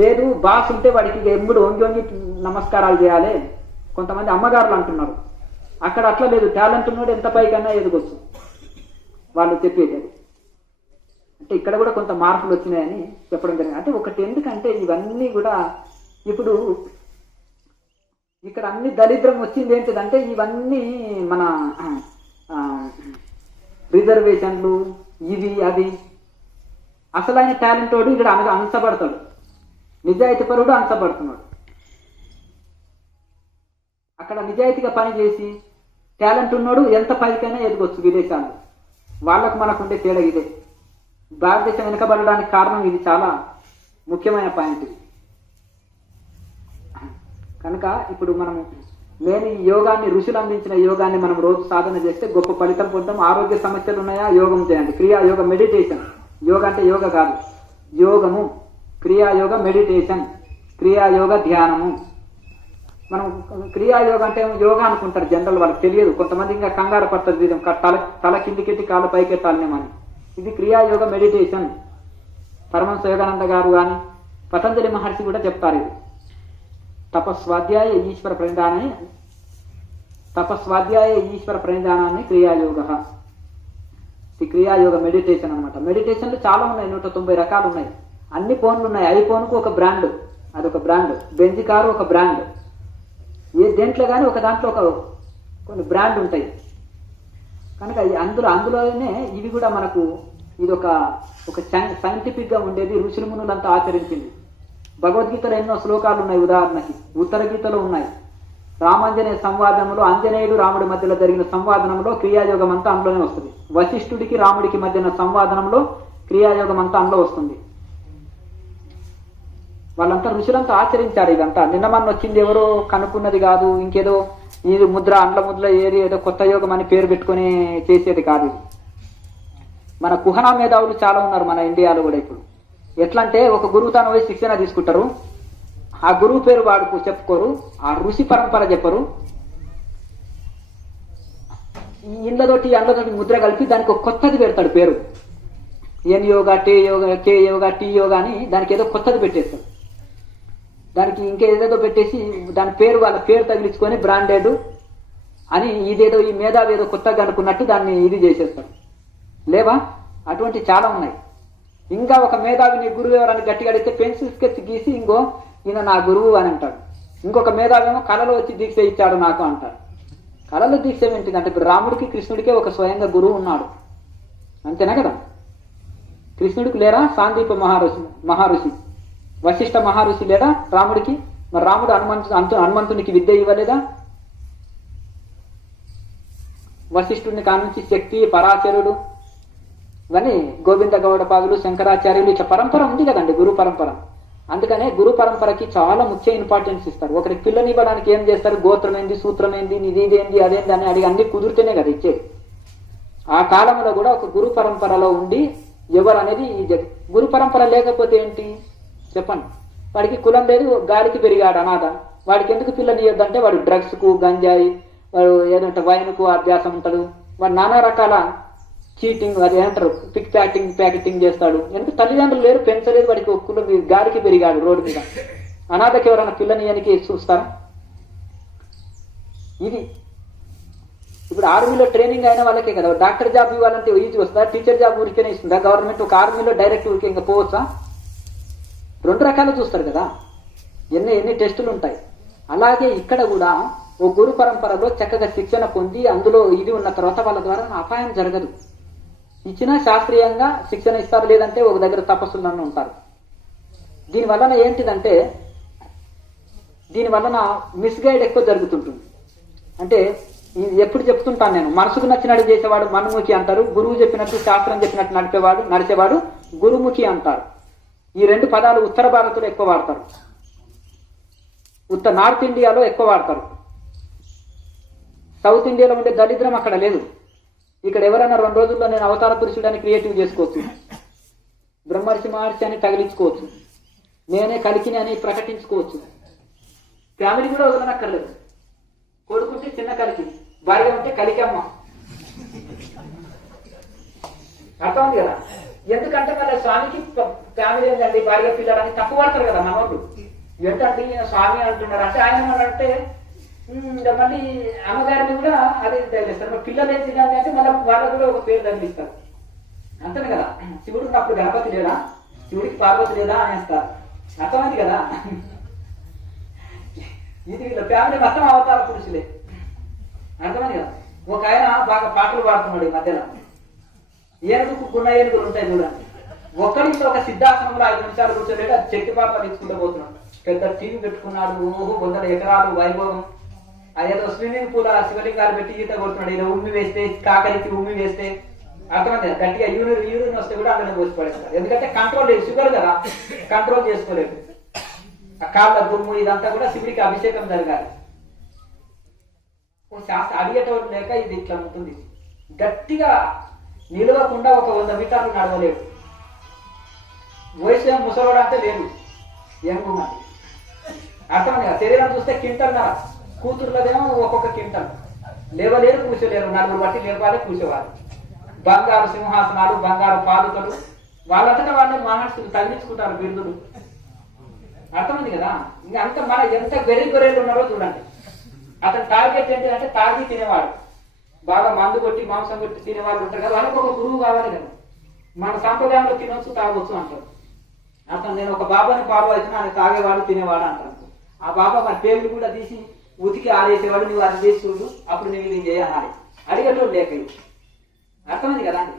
లేదు బాస్ ఉంటే వాడికి ఎప్పుడు వంగి వంగి నమస్కారాలు చేయాలి. కొంతమంది అమ్మగారులు అంటున్నారు. అక్కడ అట్లా లేదు. టాలెంట్ ఉన్నాడు ఎంత పైకన్నా ఎదగొచ్చు. వాళ్ళు చెప్పేది అంటే ఇక్కడ కూడా కొంత మార్పులు వచ్చినాయని చెప్పడం జరిగింది. అంటే ఒకటి ఎందుకంటే ఇవన్నీ కూడా ఇప్పుడు ఇక్కడ అన్ని దరిద్రం వచ్చింది ఏంటిదంటే ఇవన్నీ మన రిజర్వేషన్లు ఇవి అవి. అసలైన టాలెంట్ వాడు ఇక్కడ అంచబడతాడు, నిజాయితీ పరుడు అంచబడుతున్నాడు. అక్కడ నిజాయితీగా పనిచేసి టాలెంట్ ఉన్నాడు ఎంత పైకైనా ఎదగొచ్చు విదేశాలు. వాళ్ళకు మనకు ఉండే తేడా ఇదే. భారతదేశం వెనుకబడడానికి కారణం ఇది. చాలా ముఖ్యమైన పాయింట్ ఇది. కనుక ఇప్పుడు మనం నేను ఈ యోగాన్ని, ఋషులు అందించిన యోగాన్ని మనం రోజు సాధన చేస్తే గొప్ప ఫలితం పొందాం. ఆరోగ్య సమస్యలు ఉన్నాయా? యోగం చేయండి. క్రియాయోగ మెడిటేషన్. యోగ అంటే యోగ కాదు, యోగము. క్రియాయోగ మెడిటేషన్, క్రియాయోగ ధ్యానము. మనం క్రియాయోగ అంటే యోగా అనుకుంటారు జనరల్, వాళ్ళకి తెలియదు. కొంతమంది ఇంకా కంగారు పడుతుంది, తల కిందికెట్టి కాళ్ళు పైకెత్తాలనేమని. ఇది క్రియాయోగ మెడిటేషన్. పరమహంస యోగానంద గారు కానీ పతంజలి మహర్షి కూడా చెప్తారు. ఇది తపస్వాధ్యాయ ఈశ్వర ప్రణిధానాన్ని క్రియాయోగ. ఈ క్రియాయోగ మెడిటేషన్ అనమాట. మెడిటేషన్లు చాలా ఉన్నాయి, 190 రకాలు ఉన్నాయి. అన్ని ఫోన్లు ఉన్నాయి. ఐఫోన్కు ఒక బ్రాండ్, అదొక బ్రాండ్. బెంజ్ కారు ఒక బ్రాండ్. దేంట్లో కానీ ఒక దాంట్లో కొన్ని బ్రాండ్ ఉంటాయి. కనుక అందులోనే ఇవి కూడా మనకు ఇది ఒక సైంటిఫిక్గా ఉండేది. ఋషులు మునులంతా ఆచరించింది. భగవద్గీతలో ఎన్నో శ్లోకాలు ఉన్నాయి. ఉదాహరణకి ఉత్తర గీతలో ఉన్నాయి. రామాంజనేయ సంవాదనంలో ఆంజనేయుడు రాముడి మధ్యలో జరిగిన సంవాదనంలో క్రియాయోగం అంతా అందులోనే వస్తుంది. వశిష్ఠుడికి రాముడికి మధ్యన సంవాదనంలో క్రియాయోగం అంతా అందులో వస్తుంది. వాళ్ళంతా ఋషులంతా ఆచరించారు ఇదంతా. నిన్న మన వచ్చింది ఎవరో కనుక్కున్నది కాదు, ఇంకేదో ఇది ముద్ర అండ్ల ముద్ర ఏదో కొత్త యోగం అని పేరు పెట్టుకుని చేసేది కాదు. ఇది మన కుహనా మేధావులు చాలా ఉన్నారు మన ఇండియాలో కూడా. ఇప్పుడు ఎట్లా అంటే ఒక గురువు తాను పోయి శిక్షణ తీసుకుంటారు. ఆ గురువు పేరు వాడుకు చెప్పుకోరు, ఆ ఋషి పరంపర చెప్పరు. ఈ ఇండ్లతోటి అండ్లతోటి ముద్ర కలిపి దానికి ఒక కొత్తది పెడతాడు పేరు. ఎన్ యోగా, టే యోగా, కే యోగా, టీ యోగా అని దానికి ఏదో కొత్తది పెట్టేస్తాడు. దానికి ఇంకేదేదో పెట్టేసి దాని పేరు వాళ్ళ పేరు తగిలించుకొని బ్రాండెడ్ అని ఇదేదో ఈ మేధావి ఏదో కొత్తగా అనుకున్నట్టు దాన్ని ఇది చేసేస్తాడు. లేవా? అటువంటి చాలా ఉన్నాయి. ఇంకా ఒక మేధావిని గురువు ఎవరని గట్టిగా అడిగితే పెన్సిల్ స్కెచ్ గీసి ఇంకో ఈయన నా గురువు అని అంటాడు. ఇంకొక మేధావేమో కళలో వచ్చి దీక్ష ఇచ్చాడు నాకు అంటాడు. కళలో దీక్ష ఏంటిదంటే ఇప్పుడు రాముడికి కృష్ణుడికే ఒక స్వయంగా గురువు ఉన్నాడు, అంతేనా కదా? కృష్ణుడికి లేరా సాందీప మహర్షి, వశిష్ఠ మహర్షి లేదా రాముడికి? మరి రాముడు హనుమంతునికి విద్య ఇవ్వలేదా? వశిష్ఠుడిని కానుంచి శక్తి, పరాశరుడు, ఇవన్నీ గోవింద గౌడపాదులు, శంకరాచార్యులు, ఇట్లా పరంపర ఉంది కదండి, గురు పరంపర. అందుకనే గురు పరంపరకి చాలా ముఖ్య ఇంపార్టెన్స్ ఇస్తారు. ఒకరికి పిల్లనివ్వడానికి ఏం చేస్తారు? గోత్రం ఏంది, సూత్రం ఏంది, ఇదేంది అదేంది అని అడిగి అన్ని కుదిరితేనే కదా ఇచ్చేది. ఆ కాలంలో కూడా ఒక గురు పరంపరలో ఉండి ఎవరు అనేది గురు పరంపర లేకపోతే ఏంటి చెప్పండి? వాడికి కులం లేదు, గాలికి పెరిగాడు అనాథ. వాడికి ఎందుకు పిల్లనియొద్దంటే వాడు డ్రగ్స్కు, గంజాయి, వాడు ఏదంటే వైన్కు అభ్యాసం ఉంటాడు. వాడు నానా రకాల చీటింగ్, అది ఏమంటారు పిక్ ప్యాకెటింగ్ చేస్తాడు. ఎందుకు? తల్లిదండ్రులు లేరు, పెంచలేదు, వాడికి కులం గాలికి పెరిగాడు రోడ్డు మీద. అనాథకి ఎవరైనా పిల్లనియనికి చూస్తారా? ఇది ఇప్పుడు ఆర్మీలో ట్రైనింగ్ అయిన వాళ్ళకే కదా డాక్టర్ జాబ్ ఇవ్వాలంటే ఈజీ వస్తుందా? టీచర్ జాబ్ ఊరికేనే ఇస్తుందా గవర్నమెంట్? ఒక ఆర్మీలో డైరెక్ట్ ఊరికే ఇంకా పోవచ్చా? 2 రకాలు చూస్తారు కదా, ఎన్ని టెస్టులు ఉంటాయి. అలాగే ఇక్కడ కూడా ఓ గురు పరంపరలో చక్కగా శిక్షణ పొంది అందులో ఇది ఉన్న తర్వాత వాళ్ళ ద్వారా అపాయం జరగదు. ఇచ్చినా శాస్త్రీయంగా శిక్షణ ఇస్తారు, లేదంటే ఒక దగ్గర తపస్సులను ఉంటారు. దీని వలన ఏంటిదంటే దీని వలన మిస్గైడ్ ఎక్కువ జరుగుతుంటుంది. అంటే ఎప్పుడు చెప్తుంటాను నేను, మనసుకు నచ్చినట్టు చేసేవాడు మనుముఖి అంటారు, గురువు చెప్పినట్టు శాస్త్రం చెప్పినట్టు నడిచేవాడు గురుముఖి అంటారు. ఈ రెండు పదాలు ఉత్తర భారత్లో ఎక్కువ వాడతారు, నార్త్ ఇండియాలో ఎక్కువ వాడతారు. సౌత్ ఇండియాలో ఉండే దరిద్రం అక్కడ లేదు. ఇక్కడ ఎవరైనా 2 రోజుల్లో నేను అవతార పురుషుడని క్రియేటివ్ చేసుకోవచ్చు, బ్రహ్మర్షి మహర్షి అని తగిలించుకోవచ్చు, నేనే కలికిని అని ప్రకటించుకోవచ్చు. ఫ్యామిలీ కూడా వదలనక్కర్లేదు. కొడుకుంటే చిన్న కలికి, భార్య ఉంటే కలికమ్మ. అర్థం ఉంది కదా. ఎందుకంటే మళ్ళీ స్వామికి ఫ్యామిలీ ఏంటండి, భార్య పిల్లలని తప్పు పడతారు కదా మనోళ్ళు. ఏంటంటే స్వామి అంటున్నారు అంటే ఆయన అంటే మళ్ళీ అమ్మగారిని కూడా అదే తగిలిస్తారు. మరి పిల్లలు ఏం తినాలి అంటే మళ్ళీ వాళ్ళకు కూడా ఒక పేరు తగిలిస్తారు. అంతనే కదా. శివుడు ఉన్నప్పుడు గణపతి లేదా, శివుడికి పార్వతి లేదా అనేస్తారు. అర్థమైంది కదా. ఇది వీళ్ళ ఫ్యామిలీ మొత్తం అవతార పురుషులే. అర్థమైంది కదా. ఒక ఆయన బాగా పాటలు పాడుతున్నాడు ఈ మధ్యలో. ఏనుగుకు గున్న ఏనుగులు ఉంటాయి చూడండి. ఒక్కడింట్లో ఒక సిద్ధాసనంలో 5 నిమిషాలు కూర్చోలేడు, అది చెట్టు పాటలు తీసుకుంటూ పోతున్నాడు. పెద్ద టీవీ పెట్టుకున్నాడు, 100 ఎకరాలు వైభవం. అదేదో స్విమ్మింగ్ పూల్ శివలింగాలు పెట్టి ఈత కొడుతున్నాడు. ఇలా ఉమ్మి వేస్తే, కాకరికి ఉమ్మి వేస్తే అర్థమైంది. గట్టిగా యూరిన్ వస్తే కూడా అందులో పోసి పడేస్తారు. ఎందుకంటే కంట్రోల్ లేదు, షుగర్ కదా, కంట్రోల్ చేసుకోలేదు. ఆ కాళ్ళ దుమ్ము ఇదంతా కూడా శివుడికి అభిషేకం జరగాలి. శాస్త్ర అడిగేటోడు లేక ఇది ఇట్లా ఉంటుంది. గట్టిగా నిలవకుండా ఒక 100 మీటర్లు నడవలేడు. వయసు ముసలోడు అంటే లేదు, ఎంగు మరి. అర్థమైంది కదా. శరీరం చూస్తే కింటల్, కూతుర్లదేమో ఒక్కొక్క కింటల్. లేవలేరు, కూర్చోలేరు. 4 బట్టి లేవాలి, కూర్చోవాలి. బంగారు సింహాసనాలు, బంగారు పాదుకలు, వాళ్ళంతటా వాళ్ళే మహర్షులు తగిలించుకుంటారు బిరుదులు. అర్థమైంది కదా. ఇంకా అంత మన ఎంత గొర్రెలు ఉన్నారో చూడండి. అతని టార్గెట్ ఏంటంటే తాగి తినేవాడు, బాగా మందు కొట్టి మాంసం కొట్టి తినేవాళ్ళు ఉంటారు కదా, వాళ్ళకి ఒక గురువు కావాలి కదా. మన సాంప్రదాయంలో తినొచ్చు తాగొచ్చు అంటారు. అతను నేను ఒక బాబాని ఫాలో అవుతున్నా, ఆయన తాగేవాడు తినేవాడు అంటారు. ఆ బాబా మన పేర్లు కూడా తీసి ఉతికి ఆడేసేవాడు, నువ్వు అది చేసి చూడు, అప్పుడు నువ్వు ఇది చేయాలి అడిగేటోడు లేక. అర్థమైంది కదా అండి.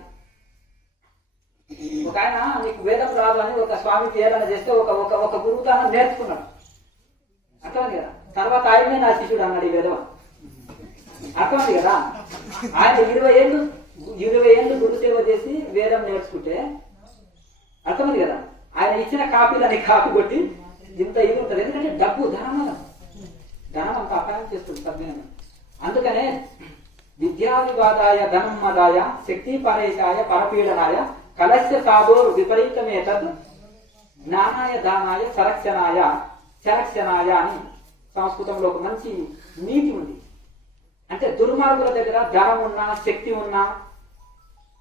ఒక ఆయన నీకు వేదం రాదు అని ఒక స్వామి చేయాలని చేస్తే ఒక గురువు తాను నేర్చుకున్నాడు. అర్థమైంది కదా. తర్వాత ఆయనే నా శిష్యుడు అన్నాడు ఈ వేదం. అర్థమైంది కదా. ఆయన 20 ఏళ్ళు గురుసేవ చేసి వేదం నేర్చుకుంటే అర్థమైంది కదా. ఆయన ఇచ్చిన కాపీలని కాపీ కొట్టి ఇంత ఇది ఉంటుంది. ఎందుకంటే డబ్బు ధనం అంత అపాయం చేస్తుంది సభ్యులను. అందుకనే విద్యావివాదాయ ధనం మదాయ శక్తి పరేశాయ పరపీడనాయ కలస్య సాధోర్ విపరీతమేతద్ జ్ఞానాయ దానాయ చరక్షణాయ అని సంస్కృతంలో ఒక మంచి నీతి ఉంది. అంటే దుర్మార్గుల దగ్గర ధనం ఉన్నా, శక్తి ఉన్నా,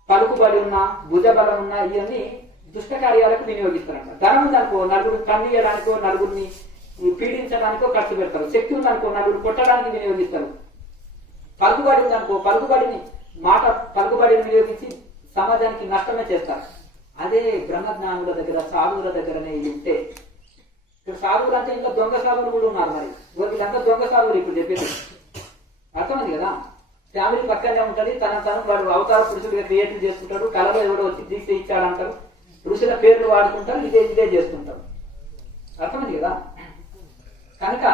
పలుకుబడి ఉన్నా, భుజబలం ఉన్నా, ఇవన్నీ దుష్ట కార్యాలకు వినియోగిస్తారంట. ధనం ఉందనుకో నలుగురు కన్నీయడానికో, నలుగురిని పీడించడానికో ఖర్చు పెడతారు. శక్తి ఉందనుకో నలుగురు కొట్టడానికి వినియోగిస్తారు. పలుకుబడి ఉందనుకో పలుకుబడిని వినియోగించి సమాజానికి నష్టమే చేస్తారు. అదే బ్రహ్మజ్ఞానుల దగ్గర, సాధువుల దగ్గరనే ఉంటే, ఇక్కడ సాధువులు అంటే ఇంకా దొంగ సాధువులు కూడా ఉన్నారు. మరి వీళ్ళంతా దొంగ సాధువులు ఇప్పుడు చెప్పేది. అర్థమైంది కదా. ఫ్యామిలీ పక్కనే ఉంటుంది, తను వాడు అవతార పురుషుడిగా క్రియేటివ్ చేసుకుంటాడు. కళలో ఎవడో వచ్చి దీక్ష ఇచ్చాడంటారు, ఋషుల పేర్లు వాడుకుంటారు, ఇదే చేస్తుంటారు. అర్థమైంది కదా. కనుక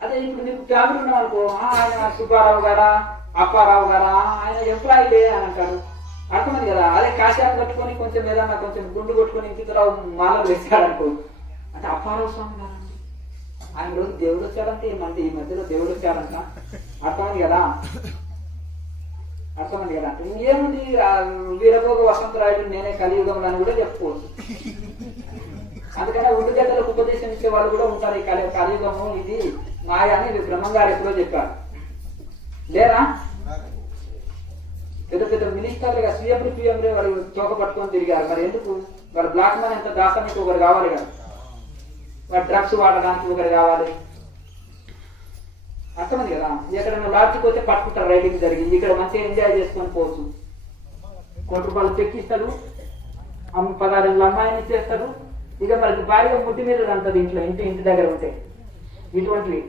అదే ఇప్పుడు నీకు ఫ్యామిలీ ఉన్నామనుకో, ఆయన సుబ్బారావు గారా, అప్పారావు గారా, ఆయన ఎంప్లాయీలే అని అంటాడు. అర్థమైంది కదా. అదే కాశాలు కట్టుకొని కొంచెం ఏదన్నా కొంచెం గుండు కొట్టుకొని ఇంటిరావు మాలలు వేసాడనుకో, అంటే అప్పారావు స్వామి గారు ఆయన రోజు దేవుడు వచ్చాడంటే ఏమంటే ఈ మధ్యలో దేవుడు వచ్చాడంట. అర్థమైంది కదా. అంటే ఇంకేముంది, వీరభోగ వసంతరాయుడు నేనే కలియుగంలో అని కూడా చెప్పుకోవచ్చు. అందుకనే ఉండుగడ్డలకు ఉపదేశం ఇచ్చే వాళ్ళు కూడా ఉంటారు. ఈ కలియుగము ఇది మాయ అని బ్రహ్మంగారు ఎప్పుడో చెప్పారు లేరా. పెద్ద మినిస్టర్లుగా సీఎంలు పిఎంలు వాళ్ళు తోక పట్టుకొని తిరిగారు. మరి ఎందుకు? వాళ్ళ బ్లాక్ మనీ ఎంత దాసానికి ఒకరు కావాలి కదా, వాడు డ్రగ్స్ వాడడానికి ఒకరు కావాలి. అర్థమైంది కదా. ఎక్కడైనా లాడ్జికి పోతే పట్టుకుంటారు, రైడింగ్ జరిగి ఇక్కడ మంచిగా ఎంజాయ్ చేసుకొని పోవచ్చు. ₹1 చెక్ ఇస్తాడు, 16 అమ్మాయిని ఇచ్చేస్తాడు. ఇక మనకి భారీగా ముట్టి మీద అంటది ఇంట్లో, ఇంటి దగ్గర ఉంటే. ఇటువంటివి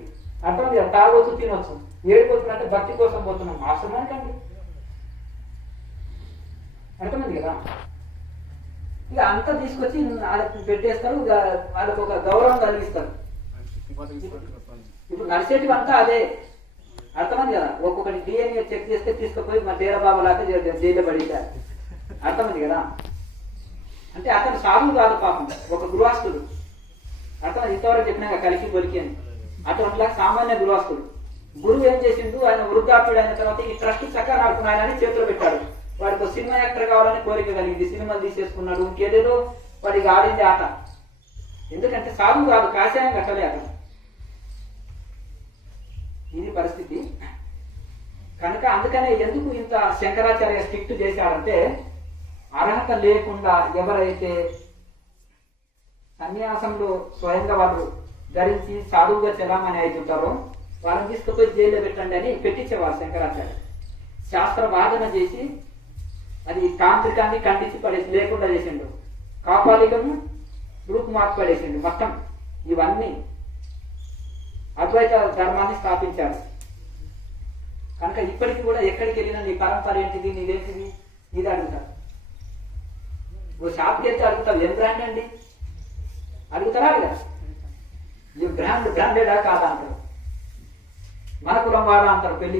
అర్థమైంది కదా. తాగొచ్చు, తినొచ్చు. ఏడిపోతున్నట్టే భక్తి కోసం పోతున్నాం ఆశ్రమానికండి. అర్థమైంది కదా. ఇక అంతా తీసుకొచ్చి వాళ్ళకి పెట్టేస్తారు. ఇక వాళ్ళకి ఒక గౌరవం కలిగిస్తారు. ఇప్పుడు నడిచేటివి అంతా అదే, అర్థమైంది కదా. ఒక్కొక్కటి DNA చెక్ చేస్తే తీసుకుపోయి మా డేరా బాబా లాగా జైల్లో పడేశారు, అర్థమైంది కదా. అంటే అతను సాధువు కాదు పాపం, ఒక గృహస్థుడు, అర్థమైంది. ఇంతవరకు చెప్పినాక కలిసి బొలికి అని. అటువంటిలా సామాన్య గృహస్థుడు. గురువు ఏం చేసిండు, ఆయన వృద్ధాప్యుడు అయిన తర్వాత ఈ ట్రస్ట్ చక్కగా నడుపుకున్నాయని చేతిలో పెట్టాడు. వాడికి సినిమా యాక్టర్ కావాలని కోరిక కలిగింది, సినిమాలు తీసేసుకున్నాడు. ఇంకేదేదో వాడికి ఆడింది ఆట. ఎందుకంటే సాధువు కాదు, కాషాయం కట్టలే అతను. ఇది పరిస్థితి. కనుక అందుకనే ఎందుకు ఇంత శంకరాచార్య స్ట్రిక్ట్ చేశాడంటే, అర్హత లేకుండా ఎవరైతే సన్యాసంలో స్వయంగా వాళ్ళు ధరించి సాధువుగా చలామణి అవుతుంటారో వాళ్ళని తీసుకుపోయి జైల్లో పెట్టండి అని పెట్టించేవారు శంకరాచార్య. శాస్త్ర వాదన చేసి అది తాంత్రికాన్ని ఖండించి పడేసి లేకుండా చేసిండు. కాపాలికము రూపు మార్పు పడేసిండు. మొత్తం ఇవన్నీ అద్వైత ధర్మాన్ని స్థాపించారు. కనుక ఇప్పటికి కూడా ఎక్కడికి వెళ్ళినా నీ పరంపర ఏంటిది, నీదేంటిది, ఇది అడుగుతారు. ఓ షాప్కి వెళ్తే అడుగుతావు ఏం బ్రాండ్ అండి అడుగుతారా కదా. ఈ బ్రాండెడా కాదా అంటారు. మన కులం వాడా అంటారు పెళ్లి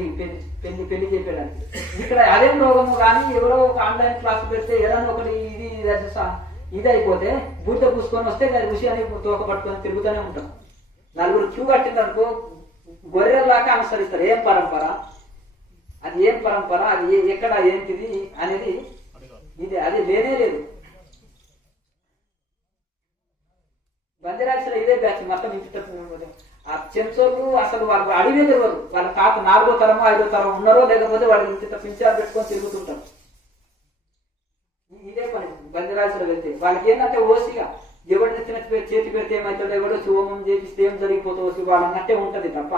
చేయడానికి. ఇక్కడ అదేం రోగము కానీ ఎవరో ఒక ఆన్లైన్ క్లాస్ పెడితే ఏదైనా ఒకటి ఇది అయిపోతే బూట పూసుకొని వస్తే ఋషి అని తోక పట్టుకొని తిరుగుతూనే ఉంటాం. నలుగురు క్యూ కట్టిందనుకో గొర్రెల్లాగా అనుసరిస్తారు. ఏం పరంపర అది, ఏం పరంపర అది, ఎక్కడ ఏంటిది అనేది ఇది అది లేనే లేదు. బంజరాక్షలో ఇదే బ్యాచ్ మొత్తం ఇంటి ఆ చెంచోళ్ళు అసలు వాళ్ళు అడిగే తెలియదు. వాళ్ళ తాత 4వ తరమో 5వ తరం ఉన్నారో లేకపోతే వాళ్ళు ఇంత పింఛాలు పెట్టుకొని తిరుగుతుంటారు. ఇదే పని బంజరాక్షలో వెళ్తే వాళ్ళకి ఏంటంటే ఓసిగా ఎవరు తెచ్చిన చేతి పెడితే ఏమవుతుందో, ఎవడో శివమం చేపిస్తే ఏం జరిగిపోతావు వాళ్ళు అన్నట్టే ఉంటది తప్ప.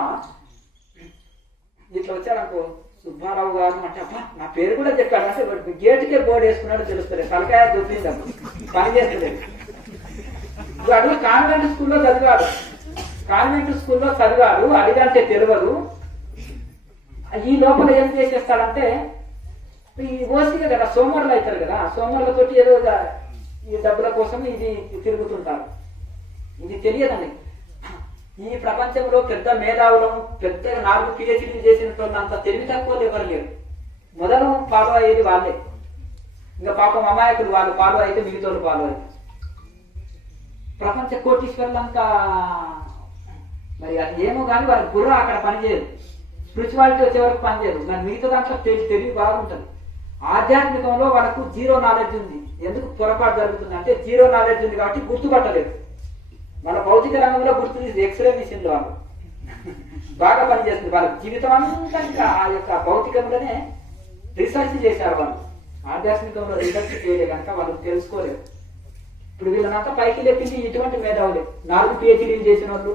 ఇట్లా వచ్చాడనుకో సుబ్బారావు గారు అంటే అబ్బా నా పేరు కూడా చెప్పాడు అంటే గేటుకే బోర్డు వేసుకున్నాడు తెలుస్తుంది. తలకాయ దొరికింది పని చేస్తలేదు. వాడు కాన్వెంట్ స్కూల్లో చదివాడు, అడిగంటే తెలియదు. ఈ లోపల ఏం చేసేస్తాడంటే ఈ ఓసిగా కదా సోమరులు అవుతారు కదా, సోమరులతోటి ఏదో ఈ డబ్బుల కోసం ఇది తిరుగుతుంటారు. ఇది తెలియదండి. ఈ ప్రపంచంలో పెద్ద మేధావులను పెద్ద 4 PhDలు చేసిన అంత తెలివి తక్కువ ఎవరు లేరు. మొదలు ఫాలో అయ్యేది వాళ్ళే. ఇంకా పాపం అమాయకులు వాళ్ళు ఫాలో అయితే మిగతాలు ఫాలో అయితే ప్రపంచ కోటీశ్వరులంతా మరి అది ఏమో కానీ వాళ్ళ బుర్ర అక్కడ పనిచేయదు. స్పిరిచువాలిటీ వచ్చే వరకు పనిచేయదు. మరి మిగతా దాంట్లో తెలివి బాగుంటుంది. ఆధ్యాత్మికంలో వాళ్ళకు జీరో నాలెడ్జ్ ఉంది. ఎందుకు పొరపాటు జరుగుతుంది అంటే జీరో నాలెడ్జ్ ఉంది కాబట్టి గుర్తుపట్టలేదు. మన భౌతిక రంగంలో గుర్తు తీసి ఎక్స్రే మిషన్లు వాళ్ళు బాగా పనిచేస్తుంది. వాళ్ళ జీవితం అంతా ఇంకా ఆ యొక్క భౌతికంలోనే రీసెర్చ్ చేశారు. వాళ్ళు ఆధ్యాత్మికంలో రీసెర్చ్ చేయలే కనుక వాళ్ళు తెలుసుకోలేదు. ఇప్పుడు వీళ్ళనంతా పైకి లేపింది ఇటువంటి మేధావులే. 4 PhDలు చేసిన వాళ్ళు,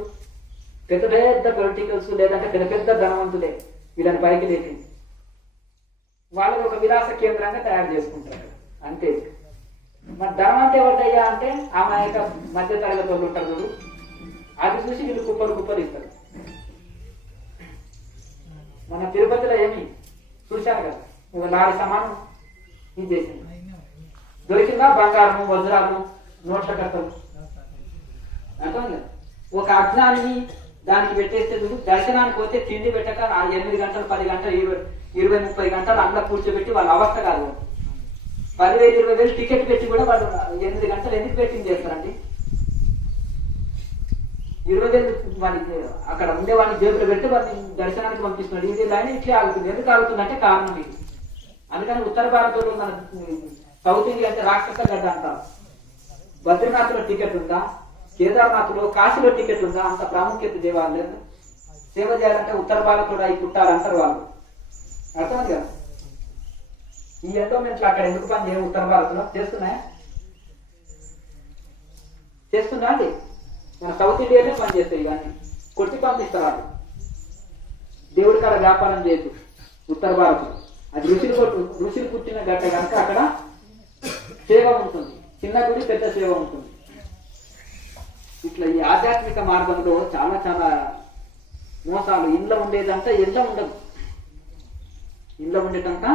పెద్ద పెద్ద పొలిటికల్స్ లేదంటే పెద్ద పెద్ద ధనవంతులే వీళ్ళని పైకి లేపింది. వాళ్ళని ఒక విలాస కేంద్రంగా తయారు చేసుకుంటారు అంతే. మరి ధనం అంటే ఎవరిదయ్యా అంటే ఆమె యొక్క మధ్య తరగతి వాళ్ళు ఉంటారు చూడు, అది చూసి వీళ్ళు కుప్పలు ఇస్తారు. మన తిరుపతిలో ఏమి చూశాను కదా, ఒక లారీ సమానం ఇది చేసింది. దొరికిందా బంగారము, వజ్రాలు, నోట్ల కట్టలు. అర్థం ఒక అజ్ఞానిని దానికి పెట్టేస్తే చూడు, దర్శనానికి పోతే తిండి పెట్టక 8 గంటలు 10 గంటలు 20-30 గంటలు అందులో కూర్చోబెట్టి వాళ్ళ అవస్థ కాదు. 10,000-20,000 టికెట్ పెట్టి కూడా వాళ్ళు 8 గంటలు ఎందుకు పెట్టింగ్ చేస్తారండి? 20,000 వాడికి అక్కడ ఉండే వాడిని జేబులో పెట్టి వాడిని దర్శనానికి పంపిస్తున్నాడు. ఇది లైన్ ఇట్లే ఆగుతుంది. ఎందుకు ఆగుతుందంటే కారణం ఇది. అందుకని ఉత్తర భారతంలో మన సౌత్ ఇండియా అంటే రాక్షస గడ్డ అంటారు. బద్రీనాథ్లో టికెట్ ఉందా, కేదార్నాథ్లో కాశీలో టికెట్ ఉందా? అంత ప్రాముఖ్యత దేవాలయం సేవ చేయాలంటే ఉత్తర భారతంలో అయి పుట్టారంటారు వాళ్ళు. అర్థం కదా. ఈ ఎండోమెంట్లు అక్కడ ఎందుకు పని చేయ ఉత్తర భారతంలో చేస్తున్నా అండి. మన సౌత్ ఇండియానే పని చేస్తాయి కానీ కొట్టి పంపిస్తారు వాళ్ళు. దేవుడి కాడ వ్యాపారం చేయదు ఉత్తర భారతం. అది ఋషులు పుట్టిన గడ్డ కనుక అక్కడ సేవ ఉంటుంది. చిన్న గుడి పెద్ద సేవ ఉంటుంది. ఇట్లా ఈ ఆధ్యాత్మిక మార్గంలో చాలా చాలా మోసాలు. ఇంట్లో ఉండేదంతా ఎండ ఉండదు. ఇంట్లో ఉండేటంతా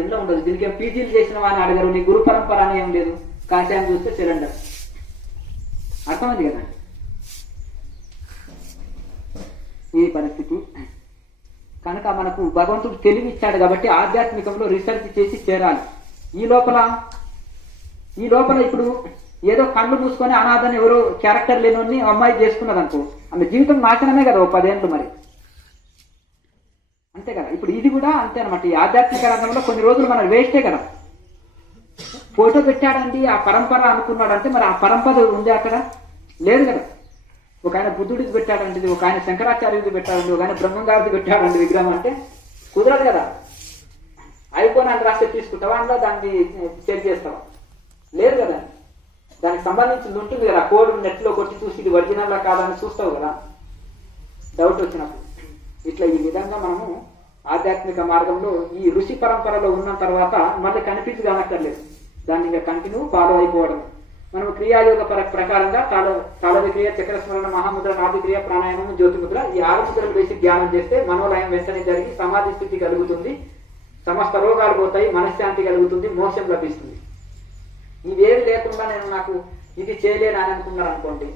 ఎండ ఉండదు. దీనికి PGలు చేసిన వాడిని అడగరు, నీ గురు పరంపర అని ఏం లేదు. కాషాయం చూస్తే సిలిండర్. అర్థమైంది కదా ఈ పరిస్థితి. కనుక మనకు భగవంతుడు తెలివి ఇచ్చాడు కాబట్టి ఆధ్యాత్మికంలో రీసెర్చ్ చేసి చేరాలి. ఈ లోపల ఇప్పుడు ఏదో కళ్ళు మూసుకొని అనాథని ఎవరో క్యారెక్టర్ లేని అమ్మాయి చేసుకున్నది అనుకో, ఆమె జీవితం నాశనమే కదా 10 ఏళ్ళు మరి, అంతే కదా. ఇప్పుడు ఇది కూడా అంతే అనమాట. ఈ ఆధ్యాత్మిక రంగంలో కొన్ని రోజులు మనం వేస్టే కదా. ఫోటో పెట్టాడండి ఆ పరంపర అనుకున్నాడంటే మరి ఆ పరంపర ఉంది అక్కడ లేదు కదా. ఒక ఆయన బుద్ధుడికి పెట్టాడండి, ఒక ఆయన శంకరాచార్యుడికి పెట్టాడండి, ఒక ఆయన బ్రహ్మంగారిది పెట్టాడండి విగ్రహం అంటే కుదరదు కదా. ఐఫోన్ అని రాస్తే తీసుకుంటావా, అందులో దాన్ని సెట్ చేస్తావా, లేదు కదా. దానికి సంబంధించింది ఉంటుంది కదా, కోడ్ నెట్లో కొట్టి చూసి ఇది ఒరిజినల్లా కాదని చూస్తావు కదా డౌట్ వచ్చినప్పుడు. ఇట్లా ఈ విధంగా మనము ఆధ్యాత్మిక మార్గంలో ఈ ఋషి పరంపరలో ఉన్న తర్వాత మళ్ళీ కనిపించి కానక్కర్లేదు, దాన్ని ఇంకా కంటిన్యూ ఫాలో అయిపోవడం. మనం క్రియాయోగ ప్రకారంగా తాళవిక్రియ, చక్రస్మరణ, మహాముద్ర, నాభిక్రియ, ప్రాణాయామం, జ్యోతిముద్ర ఈ 6 ముద్రలు వేసి ధ్యానం చేస్తే మనోలయం వెంటనే జరిగి సమాధి స్థితి కలుగుతుంది, సమస్త రోగాలు పోతాయి, మనశ్శాంతి కలుగుతుంది, మోక్షం లభిస్తుంది. ఇవేమి లేకుండా నేను నాకు ఇది చేయలేను అని అనుకున్నారు అనుకోండి,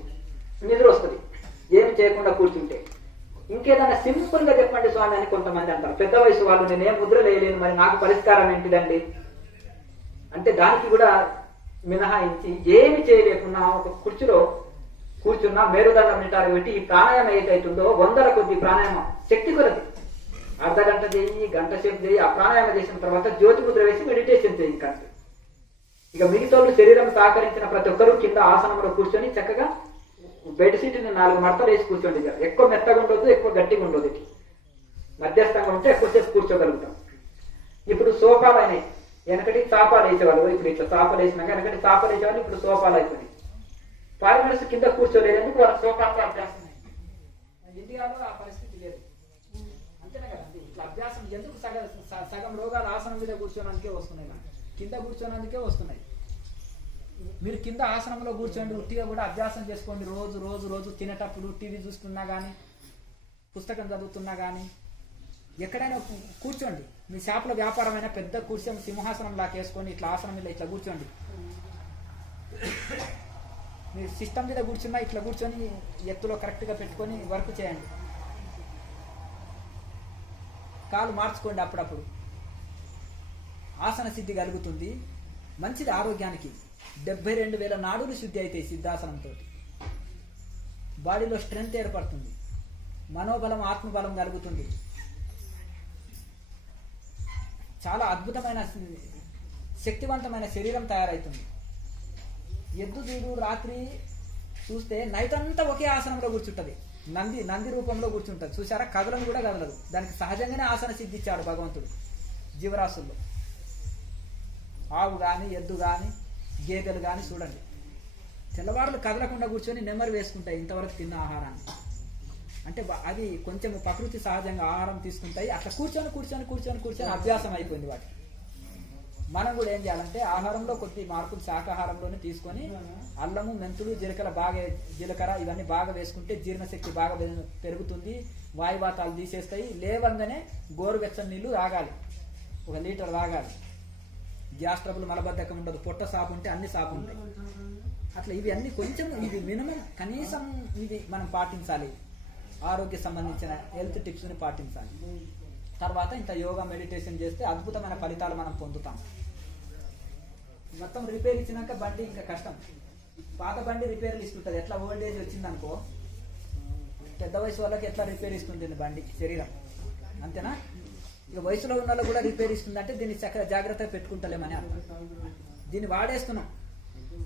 నిద్ర వస్తుంది ఏమి చేయకుండా కూర్చుంటే. ఇంకేదైనా సింపుల్ గా చెప్పండి స్వామి అని కొంతమంది అంటారు. పెద్ద వయసు వాళ్ళు నేనేం ముద్ర వేయలేను మరి నాకు పరిష్కారం ఏంటిదండి అంటే దానికి కూడా మినహాయించి ఏమి చేయలేకున్నా ఒక కుర్చీలో కూర్చున్నా మేరుదండం నిటారు పెట్టి ఈ ప్రాణాయామం ఏదైతుందో 100ల కొద్ది ప్రాణాయామం శక్తి కొరది, అర్ధగంట చేయి, గంట సేపు చేయి. ఆ ప్రాణాయామం చేసిన తర్వాత జ్యోతి ముద్ర వేసి మెడిటేషన్ చేయి. ఇంకా ఇక మిగతా శరీరం సహకరించిన ప్రతి ఒక్కరూ కింద ఆసనంలో కూర్చొని చక్కగా బెడ్ షీట్ని 4 మడతలు వేసి కూర్చోండి. ఎక్కువ మెత్తగా ఉండదు, ఎక్కువ గట్టిగా ఉండదు, మధ్యస్థంగా ఉంటే ఎక్కువసేపు కూర్చోగలుగుతాం. ఇప్పుడు సోఫాలు అయినాయి, వెనకటి చాపాలు వేసేవాళ్ళు, ఇప్పుడు ఇట్లా చాపాలు వేసినాక వెనకటి చాపాలు వేసేవాళ్ళు, ఇప్పుడు సోఫాలు అయిపోయినాయి. ఫారినర్స్ కింద కూర్చోలేదని వాళ్ళ సోఫాలు అభ్యాసం. ఇండియాలో ఆ పరిస్థితి లేదు, అంతేనా కదండి. ఇట్లా అభ్యాసం ఎందుకు సగం రోగాలు ఆసనం మీద కూర్చోడానికే వస్తున్నాయి, కింద కూర్చోడానికి వస్తున్నాయి. మీరు కింద ఆసనంలో కూర్చోండి, ఉట్టిగా కూడా అభ్యాసం చేసుకోండి. రోజు రోజు రోజు తినేటప్పుడు టీవీ చూస్తున్నా కానీ, పుస్తకం చదువుతున్నా కానీ, ఎక్కడైనా కూర్చోండి. మీ షాప్లో వ్యాపారమైన పెద్ద కూర్చొని సింహాసనం లాగా వేసుకొని ఇట్లా ఆసనం మీద ఇట్లా కూర్చోండి. మీరు సిస్టమ్ మీద కూర్చున్నా ఇట్లా కూర్చొని ఎత్తులో కరెక్ట్గా పెట్టుకొని వర్క్ చేయండి. కాలు మార్చుకోండి అప్పుడప్పుడు, ఆసన సిద్ధి కలుగుతుంది, మంచిది ఆరోగ్యానికి. 72,000 నాడులు శుద్ధి అవుతాయి సిద్ధాసనంతో. బాడీలో స్ట్రెంగ్త్ ఏర్పడుతుంది, మనోబలం, ఆత్మబలం కలుగుతుంది. చాలా అద్భుతమైన శక్తివంతమైన శరీరం తయారవుతుంది. ఎద్దు చూడు రాత్రి చూస్తే నైట్ అంతా ఒకే ఆసనంలో కూర్చుంటుంది, నంది రూపంలో కూర్చుంటుంది. చూసారా, కదలను కూడా కదలదు. దానికి సహజంగానే ఆసన సిద్ధి ఇచ్చాడు భగవంతుడు జీవరాశుల్లో. ఆవు కానీ, ఎద్దు కానీ, గేదెలు కానీ చూడండి, తెల్లవారులు కదలకుండా కూర్చొని నెమ్మది వేసుకుంటాయి ఇంతవరకు తిన్న ఆహారాన్ని. అంటే అది కొంచెం ప్రకృతి సహజంగా ఆహారం తీసుకుంటాయి. అట్లా కూర్చొని కూర్చొని కూర్చొని కూర్చొని అభ్యాసం అయిపోయింది వాటికి. మనం కూడా ఏం చేయాలంటే ఆహారంలో కొద్ది మార్పులు శాకాహారంలోనే తీసుకొని అల్లము, మెంతులు, జీలకర్ర ఇవన్నీ బాగా వేసుకుంటే జీర్ణశక్తి బాగా పెరుగుతుంది, వాయువాతాలు తీసేస్తాయి. లేవంగానే గోరువెచ్చని నీళ్లు తాగాలి, 1 లీటర్ తాగాలి. గ్యాస్ ట్రబుల్, మలబద్ధకం ఉండదు, పొట్ట సాపు ఉంటే అన్ని సాపు ఉంటాయి. అట్లా ఇవి అన్ని కొంచెం ఇది మినిమం కనీసం ఇది మనం పాటించాలి. ఆరోగ్య సంబంధించిన హెల్త్ టిప్స్ని పాటించాలి. తర్వాత ఇంత యోగా, మెడిటేషన్ చేస్తే అద్భుతమైన ఫలితాలు మనం పొందుతాం. మొత్తం రిపేర్ ఇచ్చినాక బండి ఇంకా కష్టం. పాత బండి రిపేర్లు ఇస్తుంటుంది. ఎట్లా ఓల్డేజ్ వచ్చిందనుకో, పెద్ద వయసు వాళ్ళకి ఎట్లా రిపేర్ ఇస్తుంటుంది బండి శరీరం, అంతేనా? ఇక వయసులో ఉన్న వాళ్ళు కూడా రిపేర్ ఇస్తుంది అంటే దీన్ని చక్కగా జాగ్రత్తగా పెట్టుకుంటలేమని అర్థం. దీన్ని వాడేస్తున్నాం,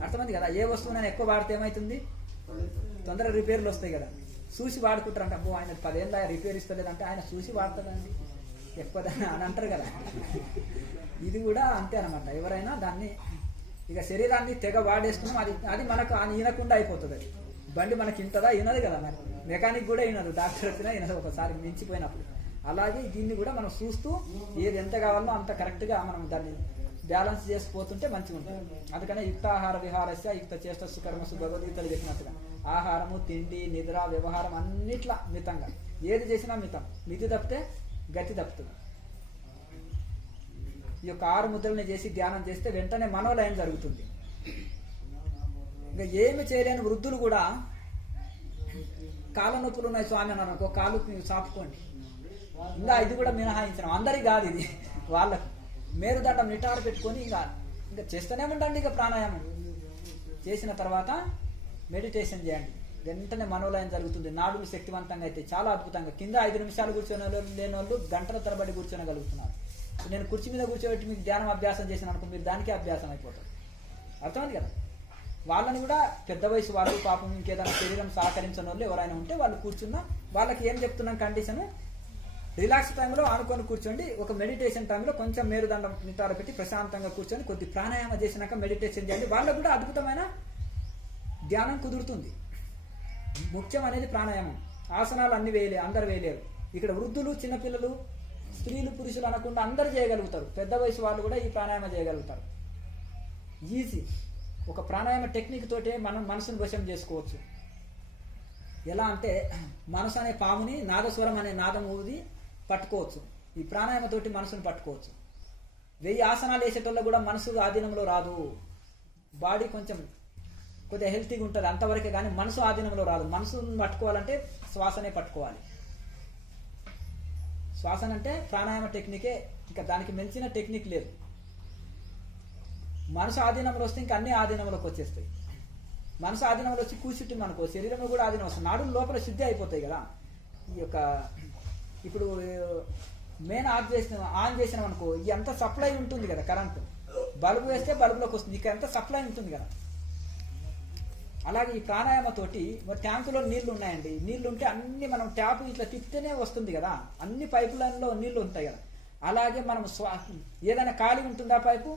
అర్థమైంది కదా. ఏ వస్తువునైనా ఎక్కువ వాడితే ఏమవుతుంది, తొందరగా రిపేర్లు వస్తాయి కదా. చూసి వాడుకుంటారంట, అబ్బో ఆయన 10 ఏళ్ళ రిపేర్ ఇస్తలేదంటే ఆయన చూసి వాడతాడండి ఎక్కువ అని అంటారు కదా. ఇది కూడా అంతే అనమాట. ఎవరైనా దాన్ని ఇక శరీరాన్ని తెగ వాడేస్తున్నాం, అది మనకు ఈనకుండా అయిపోతుంది. అది బండి మనకి ఇంతదా ఈనదు కదా, మరి మెకానిక్ కూడా ఈనదు, డాక్టర్ వచ్చినా ఈనదు ఒకసారి మించిపోయినప్పుడు. అలాగే దీన్ని కూడా మనం చూస్తూ ఏది ఎంత కావాలో అంత కరెక్ట్గా మనం దాన్ని బ్యాలెన్స్ చేసిపోతుంటే మంచిగా ఉంటుంది. అందుకనే యుక్తాహార విహారస్య యుక్త చేష్టస్సు కర్మసు భగవద్గీతలు చెప్పినట్టుగా ఆహారము, తిండి, నిద్ర, వ్యవహారం అన్నిట్లా మితంగా, ఏది చేసినా మితం. మితి తప్పితే గతి తప్పుతుంది. ఈ యొక్క 6 ముద్రల్ని చేసి ధ్యానం చేస్తే వెంటనే మనోలయం జరుగుతుంది. ఇంకా ఏమి చేయలేని వృద్ధులు కూడా కాళ్ళ నొప్పులు ఉన్నాయి స్వామి అన్నారు అనుకో, కాళ్ళు చాపుకోండి. ఇంకా ఇది కూడా మినహాయించడం, అందరికి కాదు ఇది, వాళ్ళకు మేరుదండం నిటారు పెట్టుకొని ఇంకా చేస్తూనే ఉండండి. ఇక ప్రాణాయామం చేసిన తర్వాత మెడిటేషన్ చేయండి, వెంటనే మనోలయం జరుగుతుంది. నాడులు శక్తివంతంగా అయితే చాలా అద్భుతంగా. కింద 5 నిమిషాలు కూర్చొని లేని వాళ్ళు గంటల తరబడి కూర్చోగలుగుతున్నారు. నేను కుర్చీ మీద కూర్చోబెట్టి మీకు ధ్యానం అభ్యాసం చేసిన అనుకో, మీరు దానికే అభ్యాసం అయిపోతారు. అర్థమైంది కదా. వాళ్ళని కూడా పెద్ద వయసు వాళ్ళు పాపం ఇంకేదైనా శరీరం సహకరించిన వాళ్ళు ఎవరైనా ఉంటే వాళ్ళు కూర్చున్నా, వాళ్ళకి ఏం చెప్తున్నాం కండిషన్, రిలాక్స్ టైంలో ఆనుకొని కూర్చోండి. ఒక మెడిటేషన్ టైంలో కొంచెం మేరుదండం నిటారు పెట్టి ప్రశాంతంగా కూర్చొని కొద్ది ప్రాణాయామం చేసినాక మెడిటేషన్ చేయండి. వాళ్ళకు కూడా అద్భుతమైన ధ్యానం కుదురుతుంది. ముఖ్యం అనేది ప్రాణాయామం. ఆసనాలు అన్ని అందరు వేయలేరు. ఇక్కడ వృద్ధులు, చిన్నపిల్లలు, స్త్రీలు, పురుషులు అనకుండా అందరు చేయగలుగుతారు. పెద్ద వయసు వాళ్ళు కూడా ఈ ప్రాణాయామం చేయగలుగుతారు. ఈజీ. ఒక ప్రాణాయామ టెక్నిక్ తోటే మనం మనసును వశం చేసుకోవచ్చు. ఎలా అంటే మనసు అనే పాముని నాదస్వరం అనే నాదం ఊది పట్టుకోవచ్చు. ఈ ప్రాణాయామతోటి మనసును పట్టుకోవచ్చు. 1000 ఆసనాలు వేసేటోళ్ళు కూడా మనసు ఆధీనంలో రాదు. బాడీ కొద్దిగా హెల్తీగా ఉంటుంది అంతవరకే, కానీ మనసు ఆధీనంలో రాదు. మనసును పట్టుకోవాలంటే శ్వాసనే పట్టుకోవాలి. శ్వాసన అంటే ప్రాణాయామ టెక్నికే, ఇంకా దానికి మించిన టెక్నిక్ లేదు. మనసు ఆధీనంలో వస్తే ఇంకా అన్ని ఆధీనంలోకి వచ్చేస్తాయి. మనసు ఆధీనంలో వచ్చి కూర్చుంటుంది అనుకో, శరీరంలో కూడా ఆధీనం వస్తుంది. నాడులు లోపల శుద్ధి అయిపోతాయి కదా. ఈ యొక్క ఇప్పుడు మెయిన్ ఆన్ చేసినాం అనుకో, ఎంత సప్లై ఉంటుంది కదా కరెంటు, బల్బు వేస్తే బల్బులోకి వస్తుంది, ఇక ఎంత సప్లై ఉంటుంది కదా. అలాగే ఈ ప్రాణాయామతోటి మరి ట్యాంకులో నీళ్లు ఉన్నాయండి, నీళ్లు ఉంటే అన్ని మనం ట్యాప్ ఇట్లా తిప్పితేనే వస్తుంది కదా, అన్ని పైపు లైన్లో నీళ్లు ఉంటాయి కదా. అలాగే మనం ఏదైనా ఖాళీ ఉంటుందా పైపు,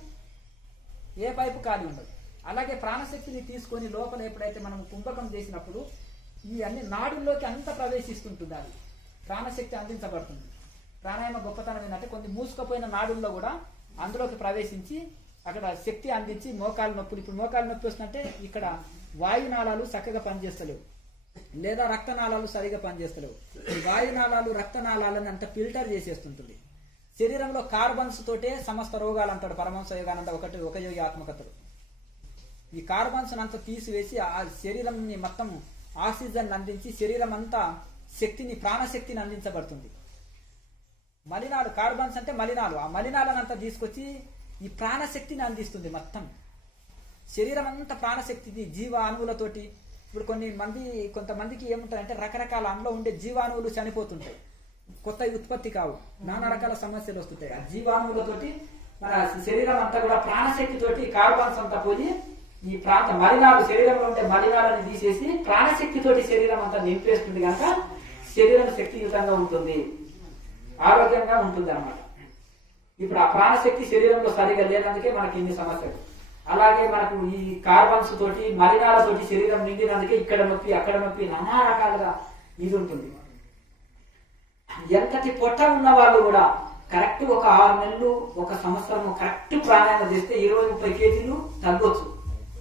ఏ పైపు ఖాళీ ఉండదు. అలాగే ప్రాణశక్తిని తీసుకొని లోపల ఎప్పుడైతే మనం కుంభకం చేసినప్పుడు ఈ అన్ని నాడుల్లోకి అంత ప్రవేశిస్తుంటుంది, అది ప్రాణశక్తి అందించబడుతుంది. ప్రాణాయామ గొప్పతనం ఏంటంటే కొన్ని మూసుకుపోయిన నాడుల్లో కూడా అందులోకి ప్రవేశించి అక్కడ శక్తి అందించి మోకాలు నొప్పులు, ఇప్పుడు మోకాలు నొప్పి వస్తుందంటే ఇక్కడ వాయునాళాలు చక్కగా పనిచేస్తలేవు, లేదా రక్తనాళాలు సరిగా పనిచేస్తలేవు. ఈ వాయునాళాలు రక్తనాళాలను అంత ఫిల్టర్ చేసేస్తుంటుంది. శరీరంలో కార్బన్స్ తోటే సమస్త రోగాలు అంటాడు పరమహంస యోగానంద ఒక యోగి ఆత్మకథలు. ఈ కార్బన్స్ అంతా తీసివేసి ఆ శరీరంని మొత్తం ఆక్సిజన్ అందించి శరీరం అంతా శక్తిని, ప్రాణశక్తిని అందించబడుతుంది. మలినాలు, కార్బన్స్ అంటే మలినాలు, ఆ మలినాలను అంతా తీసుకొచ్చి ఈ ప్రాణశక్తిని అందిస్తుంది. మొత్తం శరీరం అంతా ప్రాణశక్తిని జీవ అణువులతోటి. ఇప్పుడు కొంతమందికి ఏముంటారంటే రకరకాల అందులో ఉండే జీవాణువులు చనిపోతుంటాయి, కొత్త ఉత్పత్తి కావు, నానా రకాల సమస్యలు వస్తుంటాయి. ఆ జీవాణువులతోటి మన శరీరం అంతా కూడా ప్రాణశక్తితోటి కార్బన్స్ అంతా పోయి ఈ మలినాలు, శరీరంలో ఉండే మలినాలను తీసేసి ప్రాణశక్తితోటి శరీరం అంతా నింపేస్తుంది. కనుక శరీరం శక్తియుతంగా ఉంటుంది, ఆరోగ్యంగా ఉంటుంది అన్నమాట. ఇప్పుడు ఆ ప్రాణశక్తి శరీరంలో సరిగా లేనందుకే మనకి ఇన్ని సమస్యలు. అలాగే మనకు ఈ కార్బన్స్ తోటి, మలినాలతోటి శరీరం నిండినందుకే ఇక్కడ నొప్పి, అక్కడ నొప్పి, నానా రకాలుగా ఇది ఉంటుంది. ఎంతటి పొట్ట ఉన్న వాళ్ళు కూడా కరెక్ట్ ఒక 6 నెలలు, 1 సంవత్సరం కరెక్ట్ ప్రాణాయామం చేస్తే 20-30 కేజీలు తగ్గొచ్చు.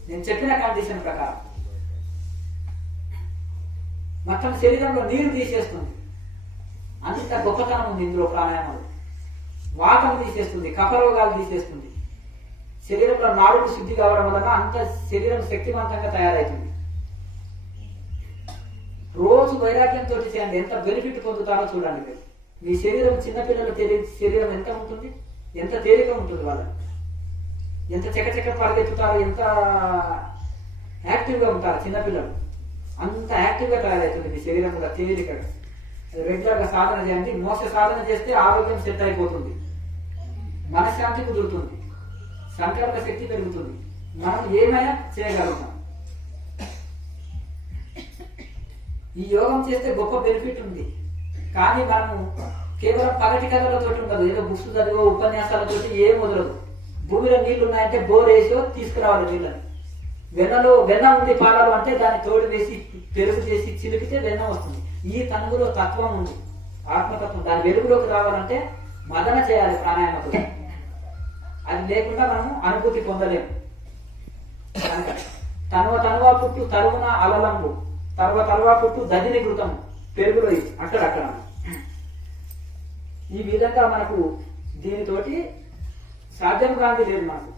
నేను చెప్పిన కండిషన్ ప్రకారం మొత్తం శరీరంలో నీరు తీసేస్తుంది. అంత గొప్పతనం ఉంది ఇందులో ప్రాణాయామాలు. వాతం తీసేస్తుంది, కఫరోగాలు తీసేస్తుంది. శరీరంలో నాడులు శుద్ధి కావడం వలన అంత శరీరం శక్తివంతంగా తయారవుతుంది. రోజు వైరాగ్యంతో చేయండి, ఎంత బెనిఫిట్ పొందుతారో చూడండి. మీరు మీ శరీరం, చిన్నపిల్లల శరీరం ఎంత ఉంటుంది, ఎంత తేలిక ఉంటుంది, వాళ్ళకి ఎంత చకచక పరిగెత్తుతారో, ఎంత యాక్టివ్గా ఉంటారు చిన్నపిల్లలు, అంత యాక్టివ్గా తయారవుతుంది మీ శరీరం కూడా తేలికగా. రెగ్యులర్గా సాధన చేయండి. మోస సాధన చేస్తే ఆరోగ్యం సెట్ అయిపోతుంది, మనశ్శాంతి కుదురుతుంది, సంకల్ప శక్తి పెరుగుతుంది, మనం ఏమైనా చేయగలుగుతాం. ఈ యోగం చేస్తే గొప్ప బెనిఫిట్ ఉంది. కానీ మనము కేవలం పగటి కథలతో ఉండదు, ఏదో బుక్స్ చదివో ఉపన్యాసాలతో ఏం వదలదు. భూమిలో నీళ్లు ఉన్నాయంటే బోర్ వేసో తీసుకురావాలి నీళ్ళని. వెన్న ఉంది పాలలో అంటే దాన్ని తోడు వేసి పెరుగు చేసి చిలికితే వెన్న వస్తుంది. ఈ తనుగులో తత్వం ఉంది, ఆత్మతత్వం. దాని వెలుగులోకి రావాలంటే మదన చేయాలి ప్రాణాయామతో. అది లేకుండా మనము అనుభూతి పొందలేము. తనువ పుట్టు తరువున అలలంబు, తరువ పుట్టు దదిని కృతం, పెరుగులో అక్కడక్కడ. ఈ విధంగా మనకు దీనితోటి సాధ్యం కాంతి లేదు మనకు.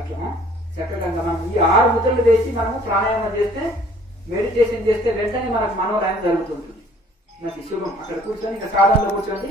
అట్లా చక్కగా మనం ఈ 6 ముద్రలు వేసి మనము ప్రాణాయామం చేస్తే, మెడిటేషన్ చేస్తే వెంటనే మనకు మనోరాయం జరుగుతుంది. నాకు శుభం. అక్కడ కూర్చొని ఇంకా సాధనలో కూర్చోండి.